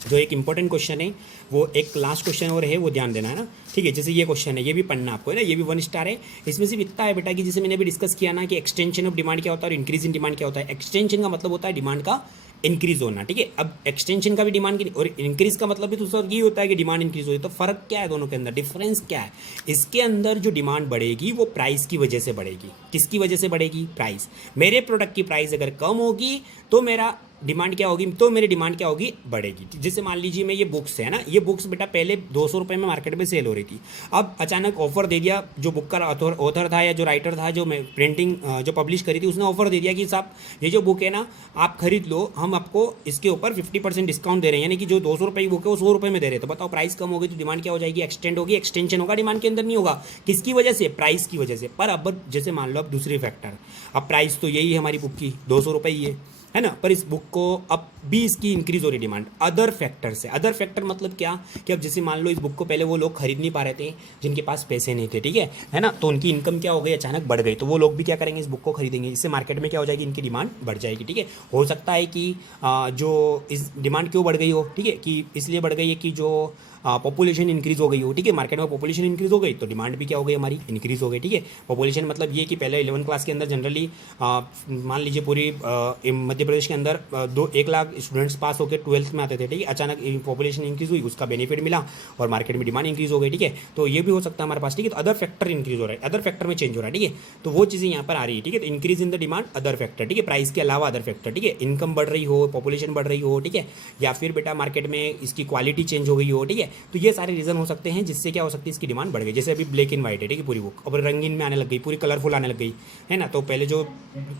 जो एक इंपॉर्टेंट क्वेश्चन है, वो एक लास्ट क्वेश्चन और है, वो ध्यान देना है ना, ठीक है। जैसे ये क्वेश्चन है, ये भी पढ़ना आपको है ना, ये भी 1 स्टार है। इसमें सिर्फ इतना है बेटा कि जैसे मैंने अभी डिस्कस किया ना कि एक्सटेंशन ऑफ डिमांड क्या होता है और इंक्रीज इन डिमांड क्या होता है। एक्सटेंशन का मतलब होता है डिमांड का इंक्रीज होना, ठीक है। अब एक्सटेंशन का भी डिमांड और इंक्रीज का मतलब भी तो सर ये होता है कि डिमांड इंक्रीज होती है। तो फर्क क्या है दोनों के अंदर, डिफरेंस क्या है, इसके अंदर जो डिमांड बढ़ेगी वो प्राइस की वजह से बढ़ेगी। किसकी वजह से बढ़ेगी, प्राइस। मेरे प्रोडक्ट की प्राइस अगर कम होगी तो मेरा डिमांड क्या होगी, तो मेरी डिमांड क्या होगी, बढ़ेगी। जैसे मान लीजिए मैं ये बुक्स है ना, ये बुक्स बेटा पहले 200 रुपये में मार्केट में सेल हो रही थी, अब अचानक ऑफर दे दिया, जो बुक का ऑथर था या जो राइटर था, जो मैं प्रिंटिंग जो पब्लिश करी थी, उसने ऑफर दे दिया कि साहब ये जो बुक है ना आप खरीद लो, हम आपको इसके ऊपर 50% डिस्काउंट दे रहे हैं, यानी कि जो 200 रुपये की बुक है वो 100 रुपये में दे रहे हैं। तो बताओ प्राइस कम होगी तो डिमांड क्या हो जाएगी, एक्सटेंड होगी, एक्सटेंशन होगा, डिमांड के अंदर नहीं होगा। किसकी वजह से, प्राइस की वजह से। पर अब जैसे मान लो अब दूसरी फैक्टर, अब प्राइस तो यही है हमारी बुक की 200 रुपये ही है ना, पर इस बुक को अब भी इसकी इंक्रीज हो रही डिमांड अदर फैक्टर से। अदर फैक्टर मतलब क्या, कि अब जैसे मान लो इस बुक को पहले वो लोग खरीद नहीं पा रहे थे जिनके पास पैसे नहीं थे, ठीक है ना, तो उनकी इनकम क्या हो गई, अचानक बढ़ गई, तो वो लोग भी क्या करेंगे, इस बुक को खरीदेंगे, इससे मार्केट में क्या हो जाएगी, इनकी डिमांड बढ़ जाएगी। ठीक है, हो सकता है कि जो इस डिमांड क्यों बढ़ गई हो, ठीक है, कि इसलिए बढ़ गई है कि जो पॉपुलेशन इंक्रीज हो गई हो, ठीक है, मार्केट में पॉपुलेशन इंक्रीज हो गई तो डिमांड भी क्या हो गई हमारी, इंक्रीज हो गई। ठीक है, पॉपुलेशन मतलब ये कि पहले 11 क्लास के अंदर जनरली मान लीजिए पूरी मध्य प्रदेश के अंदर 1 लाख स्टूडेंट्स पास होकर 12th में आते थे, ठीक है, अचानक पॉपुलेशन इंक्रीज हुई, उसका बेनिफिट मिला और मार्केट में डिमांड इंक्रीज हो गई। ठीक है, तो ये भी हो सकता है हमारे पास। ठीक है, तो अदर फैक्टर इंक्रीज हो रहा है, अदर फैक्टर में चेंज हो रहा है। ठीक है, तो वो चीज़ें यहाँ पर आ रही है। ठीक है, तो increase in the demand other factor, ठीक है, प्राइस के अलावा अदर फैक्टर, ठीक है, इनकम बढ़ रही हो, पॉपुलेशन बढ़ रही हो, ठीक है, या फिर बेटा मार्केट में इसकी क्वालिटी चेंज हो गई हो। ठीक है, तो ये सारे रीजन हो सकते हैं जिससे क्या हो सकती है, इसकी डिमांड बढ़ गई। जैसे अभी ब्लैक एंड व्हाइट है, ठीक है, पूरी बुक अब रंगीन में आने लग गई, पूरी कलरफुल आने लग गई, है ना, तो पहले जो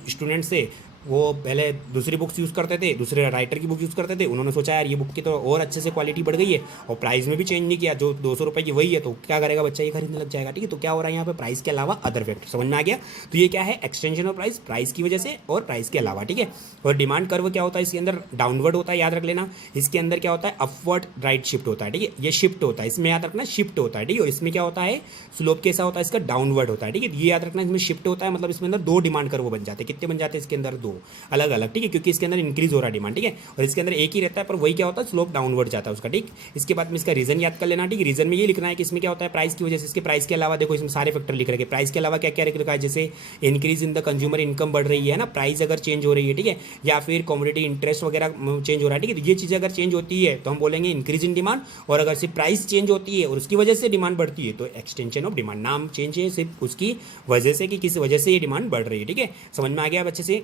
स्टूडेंट्स थे वो पहले दूसरी बुक्स यूज़ करते थे, दूसरे राइटर की बुक यूज़ करते थे, उन्होंने सोचा यार ये बुक की तो और अच्छे से क्वालिटी बढ़ गई है और प्राइस में भी चेंज नहीं किया, जो 200 रुपये की वही है, तो क्या करेगा बच्चा, ये खरीदने लग जाएगा। ठीक है, तो क्या हो रहा है यहाँ पे, प्राइस के अलावा अदर फैक्टर, समझ में आ गया। तो ये क्या है, एक्सटेंशन ऑफ प्राइस, प्राइस की वजह से और प्राइस के अलावा। ठीक है, और डिमांड कर्व क्या होता है, इसके अंदर डाउनवर्ड होता है, याद रख लेना। इसके अंदर क्या होता है, अपवर्ड राइट शिफ्ट होता है। ठीक है, ये शिफ्ट होता है, इसमें याद रखना शिफ्ट होता है। ठीक है, और इसमें क्या होता है, स्लोप कैसा होता है, इसका डाउनवर्ड होता है। ठीक है, ये याद रखना, इसमें शिफ्ट होता है, मतलब इसमें अंदर 2 डिमांड कर्व बन जाते हैं। कितने बन जाते हैं इसके अंदर, 2 अलग अलग। ठीक है, क्योंकि इसके अंदर इंक्रीज हो रहा है डिमांड, ठीक है, और इसके अंदर एक ही रहता है, पर वही क्या होता है, स्लोप डाउनवर्ड जाता है उसका। ठीक, इसके बाद में इसका रीजन याद कर लेना। ठीक, रीजन में ये लिखना है कि इसमें क्या होता है, प्राइस की वजह से। इसके प्राइस के अलावा देखो इसमें सारे फैक्टर लिख रखे, प्राइस के अलावा क्या क्या लिख रखा है, जैसे increase in the consumer income बढ़ रही है ना, प्राइस अगर चेंज हो रही है, ठीक है, या फिर कमोडिटी इंटरेस्ट वगैरह चेंज हो रहा है। ठीक है, तो ये चीज़ें अगर चेंज होती है तो हम बोलेंगे इंक्रीज इन डिमांड, और अगर सिर्फ प्राइस चेंज होती है और उसकी वजह से डिमांड बढ़ती है तो एक्सटेंशन ऑफ डिमांड। नाम चेंज है सिर्फ उसकी वजह से कि किस वजह से ये डिमांड बढ़ रही है। ठीक है, समझ में आ गया अब अच्छे से।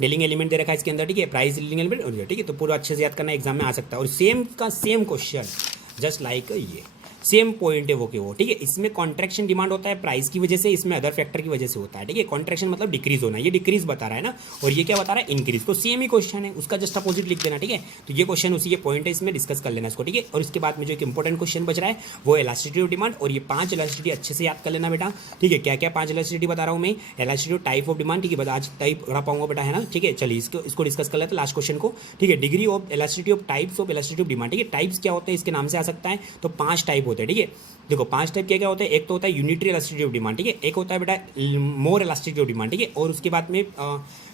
डीलिंग एलिमेंट दे रखा है इसके अंदर, ठीक है, प्राइस डीलिंग एलिमेंट, ठीक है, तो पूरा अच्छे से याद करना, एग्जाम में आ सकता है। और सेम का सेम क्वेश्चन जस्ट लाइक ये सेम पॉइंट है वो के वो। ठीक है, इसमें कॉन्ट्रैक्शन डिमांड होता है प्राइस की वजह से, इसमें अदर फैक्टर की वजह से होता है। ठीक है, कॉन्ट्रैक्शन मतलब डिक्रीज होना, ये डिक्रीज बता रहा है ना, और ये क्या बता रहा है, इंक्रीज। तो सेम ही क्वेश्चन है, उसका जस्ट अपोजिट लिख देना। ठीक है, तो ये क्वेश्चन उसी के पॉइंट है, इसमें डिस्कस कर लेना इसको। ठीक है, और इसके बाद में जो एक इंपॉर्टेंट क्वेश्चन बच रहा है वो इलास्टिसिटी ऑफ डिमांड, और ये 5 इलास्टिसिटी अच्छे से याद कर लेना बेटा। ठीक है, क्या क्या 5 इलास्टिसिटी बता रहा हूँ मैं, elasticity of type of demand, ठीक है, आज टाइप पढ़ा पाऊंगा बेटा, है ना। ठीक है, चलिए इसको डिस्कस कर लेते हैं लास्ट क्वेश्चन को। ठीक है, degree of elasticity of types of elasticity of demand. ठीक है, टाइप्स क्या होते हैं, इसके नाम से आ सकता है, तो 5 टाइप होते हैं। ठीक है, देखो 5 टाइप क्या क्या होता है, एक तो होता है यूनिटरी इलास्टिसिटी ऑफ डिमांड, ठीक है, एक होता है बेटा मोर इलास्टिसिटी ऑफ डिमांड, ठीक है, और उसके बाद में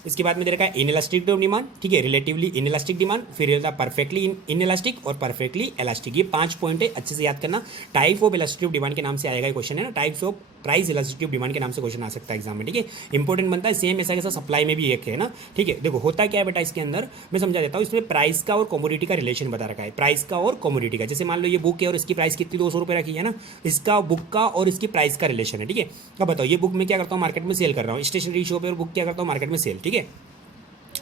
इसके बाद में दे रखा है इनइलास्टिक ऑफ डिमांड, ठीक है, रिलेटिवली इनइलास्टिक डिमांड, फिर रहता है परफेक्टली इनइलास्टिक और परफेक्टली इलास्टिक। ये 5 पॉइंट है, अच्छे से याद करना। Type of elasticity of demand के नाम से आएगा ये क्वेश्चन, है ना, types of price elasticity of demand के नाम से क्वेश्चन आ सकता है एग्जाम में। ठीक है, इंपॉर्टेंट बनता है, सेम ऐसा कैसा सप्लाई में भी एक है ना। ठीक है, देखो होता क्या है बेटा, इसके अंदर मैं समझा देता हूँ। इसमें प्राइस का और कमोडिटी का रिलेशन बता रखा है, प्राइस का और कमोडिटी का। जैसे मान लो ये बुक है और इसकी प्राइस कितनी 200 रुपये रखी है ना, इसका बुक का और इसकी प्राइस का रिलेशन है। ठीक है, अब बताओ ये बुक मैं क्या करता हूँ, मार्केट में सेल कर रहा हूँ, स्टेशनरी शॉप है, और बुक क्या करता हूँ, मार्केट में सेल। ठीक है,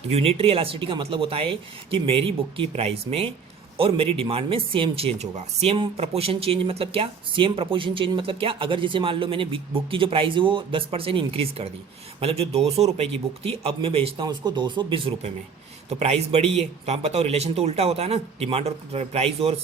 यूनिटरी इलास्टिसिटी का मतलब होता है कि मेरी बुक की प्राइस में और मेरी डिमांड में सेम चेंज होगा। सेम प्रपोर्शन चेंज मतलब क्या, सेम प्रपोर्शन चेंज मतलब क्या, अगर जैसे मान लो मैंने बुक की जो प्राइस है वो 10% इंक्रीज़ कर दी, मतलब जो 200 रुपये की बुक थी अब मैं बेचता हूँ उसको 220 रुपये में, तो प्राइस बढ़ी है। तो आप बताओ रिलेशन तो उल्टा होता है ना, डिमांड और प्राइस, और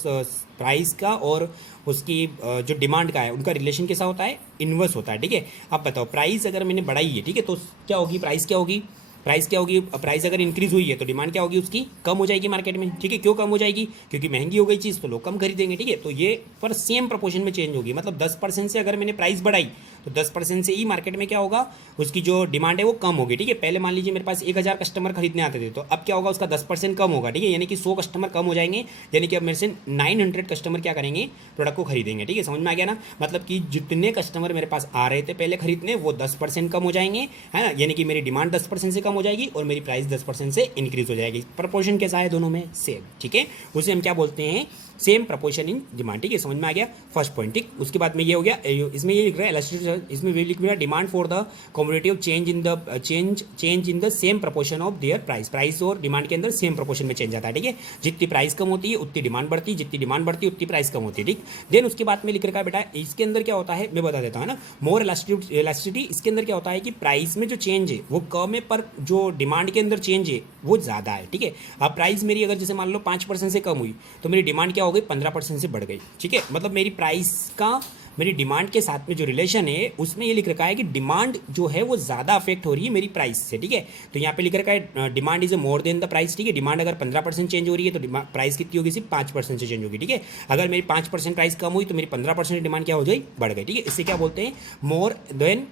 प्राइस का और उसकी जो डिमांड का है उनका रिलेशन कैसा होता है, इन्वर्स होता है। ठीक है, अब बताओ प्राइस अगर मैंने बढ़ाई है, ठीक है, तो क्या होगी, प्राइस क्या होगी, प्राइस क्या होगी, प्राइस अगर इंक्रीज हुई है तो डिमांड क्या होगी, उसकी कम हो जाएगी मार्केट में। ठीक है, क्यों कम हो जाएगी, क्योंकि महंगी हो गई चीज़ तो लोग कम खरीदेंगे। ठीक है, तो ये पर सेम प्रोपोर्शन में चेंज होगी, मतलब 10% से अगर मैंने प्राइस बढ़ाई तो 10% से ही मार्केट में क्या होगा, उसकी जो डिमांड है वो कम होगी। ठीक है, पहले मान लीजिए मेरे पास 1000 कस्टमर खरीदने आते थे, तो अब क्या होगा, उसका 10% कम होगा। ठीक है, यानी कि 100 कस्टमर कम हो जाएंगे, यानी कि अब मेरे से 900 कस्टमर क्या करेंगे, प्रोडक्ट को खरीदेंगे। ठीक है, समझ में आ गया ना, मतलब कि जितने कस्टमर मेरे पास आ रहे थे पहले खरीदने वो 10% कम हो जाएंगे, है ना, यानी कि मेरी डिमांड 10% से कम हो जाएगी और मेरी प्राइस 10% से इंक्रीज हो जाएगी। प्रपोर्शन कैसा है दोनों में, सेम। ठीक है, उसे हम क्या बोलते हैं, सेम प्रपोर्शन इन डिमांड, ठीक है, समझ में आ गया फर्स्ट पॉइंट, ठीक। उसके बाद में ये हो गया, इसमें ये लिख रहा है इलास्टिसिटी, इसमें ये लिख रहा है demand for the commodity of change in the same proportion of their price, price और डिमांड के अंदर सेम प्रपोर्शन में चेंज आता है, ठीक है। जितनी प्राइस कम होती है उतनी डिमांड बढ़ती है, जितनी डिमांड बढ़ती है उतनी प्राइस कम होती है, ठीक। देन उसके बाद में लिख रखा है बेटा, इसके अंदर क्या होता है मैं बता देता हूँ ना, मोर इलास्टिसिटी, इसके अंदर क्या होता है कि प्राइस में जो चेंज है वो कम है, पर जो डिमांड के अंदर चेंज है वो ज़्यादा है, ठीक है। अब प्राइस मेरी अगर जैसे मान लो 5% से कम हुई तो मेरी डिमांड क्या हो गई, 15% से बढ़ गई, ठीक है। मतलब मेरी प्राइस का मेरी डिमांड के साथ में जो रिलेशन है उसमें ये लिख रखा है कि डिमांड जो है वो ज़्यादा अफेक्ट हो रही है मेरी प्राइस से, ठीक है। तो यहाँ पे लिख रखा है demand is more than the price, ठीक है। डिमांड अगर 15% चेंज हो रही है तो प्राइस कितनी होगी, सिर्फ 5% से चेंज होगी, ठीक है। अगर मेरी 5% प्राइस कम हुई तो मेरी 15% डिमांड क्या हो जाएगी, बढ़ गई, ठीक है। इससे क्या बोलते हैं, मोर देन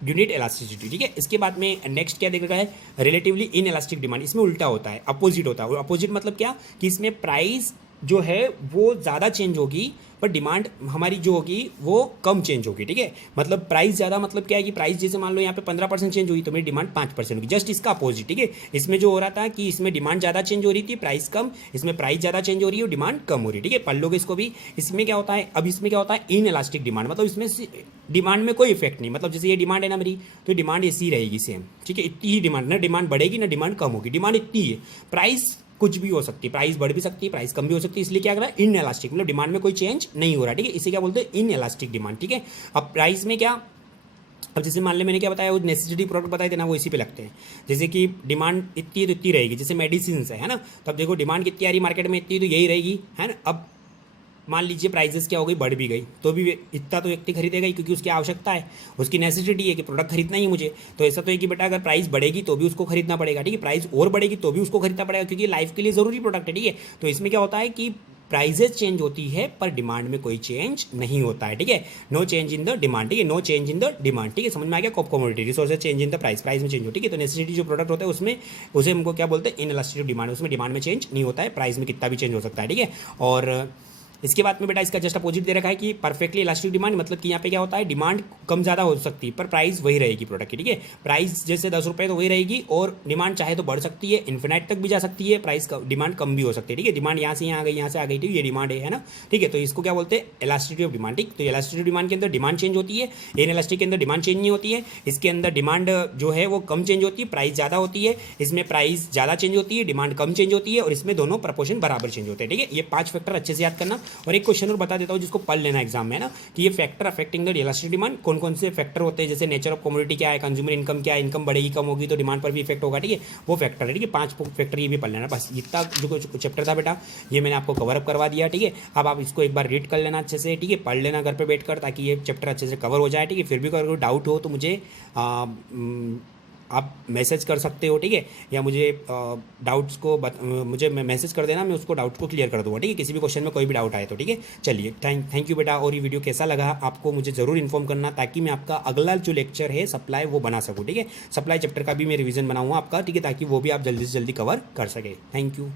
यूनिट इलास्टिसिटी, ठीक है। इसके बाद में नेक्स्ट क्या देख रखा है, रिलेटिवली इन इलास्टिक डिमांड, इसमें उल्टा होता है, अपोजिट होता है। अपोजिट मतलब क्या कि इसमें प्राइस जो है वो ज़्यादा चेंज होगी पर डिमांड हमारी जो होगी वो कम चेंज होगी, ठीक है। मतलब प्राइस ज़्यादा मतलब क्या है कि प्राइस जैसे मान लो यहाँ पे 15% चेंज हुई तो मेरी डिमांड 5% होगी, जस्ट इसका अपोजिट, ठीक है। इसमें जो हो रहा था कि इसमें डिमांड ज़्यादा चेंज हो रही थी, प्राइस कम, इसमें प्राइस ज़्यादा चेंज हो रही है, डिमांड कम हो रही है, ठीक है। पढ़ लोगे इसको भी। इसमें क्या होता है, अब इसमें क्या होता है, इन इलास्टिक डिमांड, मतलब इसमें डिमांड में कोई इफेक्ट नहीं, मतलब जैसे ये डिमांड है ना मेरी, तो डिमांड ऐसी रहेगी सेम, ठीक है। इतनी ही डिमांड, ना डिमांड बढ़ेगी ना डिमांड कम होगी, डिमांड इतनी है, प्राइस कुछ भी हो सकती है, प्राइस बढ़ भी सकती है, प्राइस कम भी हो सकती है, इसलिए क्या कर रहा है, इन इलास्टिक, मतलब डिमांड में कोई चेंज नहीं हो रहा, ठीक है। इसे क्या बोलते हैं, इन इलास्टिक डिमांड, ठीक है। अब प्राइस में क्या, अब जैसे मान ले मैंने क्या बताया, वो नेसेसिटी प्रोडक्ट बताए थे ना, वो इसी पे लगते हैं। जैसे कि डिमांड इतनी है तो इतनी रहेगी, जैसे मेडिसिन है ना, तो अब देखो डिमांड कितनी आ रही मार्केट में, इतनी तो यही रहेगी, है ना। अब मान लीजिए प्राइसेस क्या हो गई, बढ़ भी गई तो भी इतना तो व्यक्ति खरीदेगा ही, क्योंकि उसकी आवश्यकता है, उसकी नेसेसिटी है कि प्रोडक्ट खरीदना ही मुझे। तो ऐसा तो है कि बेटा अगर प्राइस बढ़ेगी तो भी उसको खरीदना पड़ेगा, ठीक है। प्राइस और बढ़ेगी तो भी उसको खरीदना पड़ेगा, क्योंकि लाइफ के लिए ज़रूरी प्रोडक्ट है, ठीक है। तो इसमें क्या होता है कि प्राइजेस चेंज होती है पर डिमांड में कोई चेंज नहीं होता है, ठीक है। No change in the demand, ठीक है, no change in the demand, ठीक है। समझ में आ गया, commodity resources change in the price, price में चेंज हो, ठीक है। तो नेसेसिटी जो प्रोडक्ट होता है उसमें, उसे हमको क्या बोलते हैं, इन इलास्टिक डिमांड, उसमें डिमांड में चेंज नहीं होता है, प्राइस में कितना भी चेंज हो सकता है, ठीक है। और इसके बाद में बेटा इसका जस्ट अपोजिट दे रखा है कि परफेक्टली इलास्टिक डिमांड, मतलब कि यहाँ पे क्या होता है, डिमांड कम ज़्यादा हो सकती है पर प्राइस वही रहेगी प्रोडक्ट की, ठीक है। प्राइस जैसे 10 रुपये तो वही रहेगी, और डिमांड चाहे तो बढ़ सकती है, इन्फिनाइट तक भी जा सकती है, प्राइस डिमांड कम भी हो सकती है, ठीक है। डिमांड यहाँ से यहाँ आ गई, यहाँ से आ गई, ठीक है, ये डिमांड है ना, ठीक है। तो इसको क्या बोलते हैं, इलास्टिसिटी ऑफ डिमांड, ठीक। तो इलास्टिसिटी डिमांड के अंदर डिमांड चेंज होती है, इन इलास्टिक के अंदर डिमांड चेंज नहीं होती है। इसके अंदर डिमांड जो है वो कम चेंज होती है, प्राइस ज़्यादा होती है, इसमें प्राइस ज़्यादा चेंज होती है, डिमांड कम चेंज होती है, और इसमें दोनों प्रपोर्शन बराबर चेंज होते हैं, ठीक है। ये 5 फैक्टर अच्छे से याद करना। और एक क्वेश्चन और बता देता हूँ जिसको पढ़ लेना एग्जाम में ना, कि ये factor affecting the elastic demand कौन कौन से फैक्टर होते हैं, जैसे नेचर ऑफ कमोडिटी क्या है, कंज्यूमर इनकम क्या है, इनकम बढ़ेगी कम होगी तो डिमांड पर भी इफेक्ट होगा, ठीक है, वो फैक्टर है, ठीक है। 5 फैक्टर ये भी पढ़ लेना, बस इतना जो चैप्टर था बेटा ये मैंने आपको कवर अप करवा दिया, ठीक है। अब आप इसको एक बार रीड कर लेना अच्छे से, ठीक है, पढ़ लेना घर पे बैठकर, ताकि ये चैप्टर अच्छे से कवर हो जाए, ठीक है। फिर भी अगर डाउट हो तो मुझे आप मैसेज कर सकते हो, ठीक है, या मुझे डाउट्स को मुझे मैसेज कर देना, मैं उसको डाउट को क्लियर कर दूँगा, ठीक है। किसी भी क्वेश्चन में कोई भी डाउट आए तो, ठीक है। चलिए थैंक यू बेटा। और ये वीडियो कैसा लगा आपको मुझे ज़रूर इन्फॉर्म करना, ताकि मैं आपका अगला जो लेक्चर है सप्लाई वो बना सकूँ, ठीक है। सप्लाई चैप्टर का भी मैं रिवीजन बनाऊँगा आपका, ठीक है, ताकि वो भी आप जल्दी से जल्दी कवर कर सके। Thank you.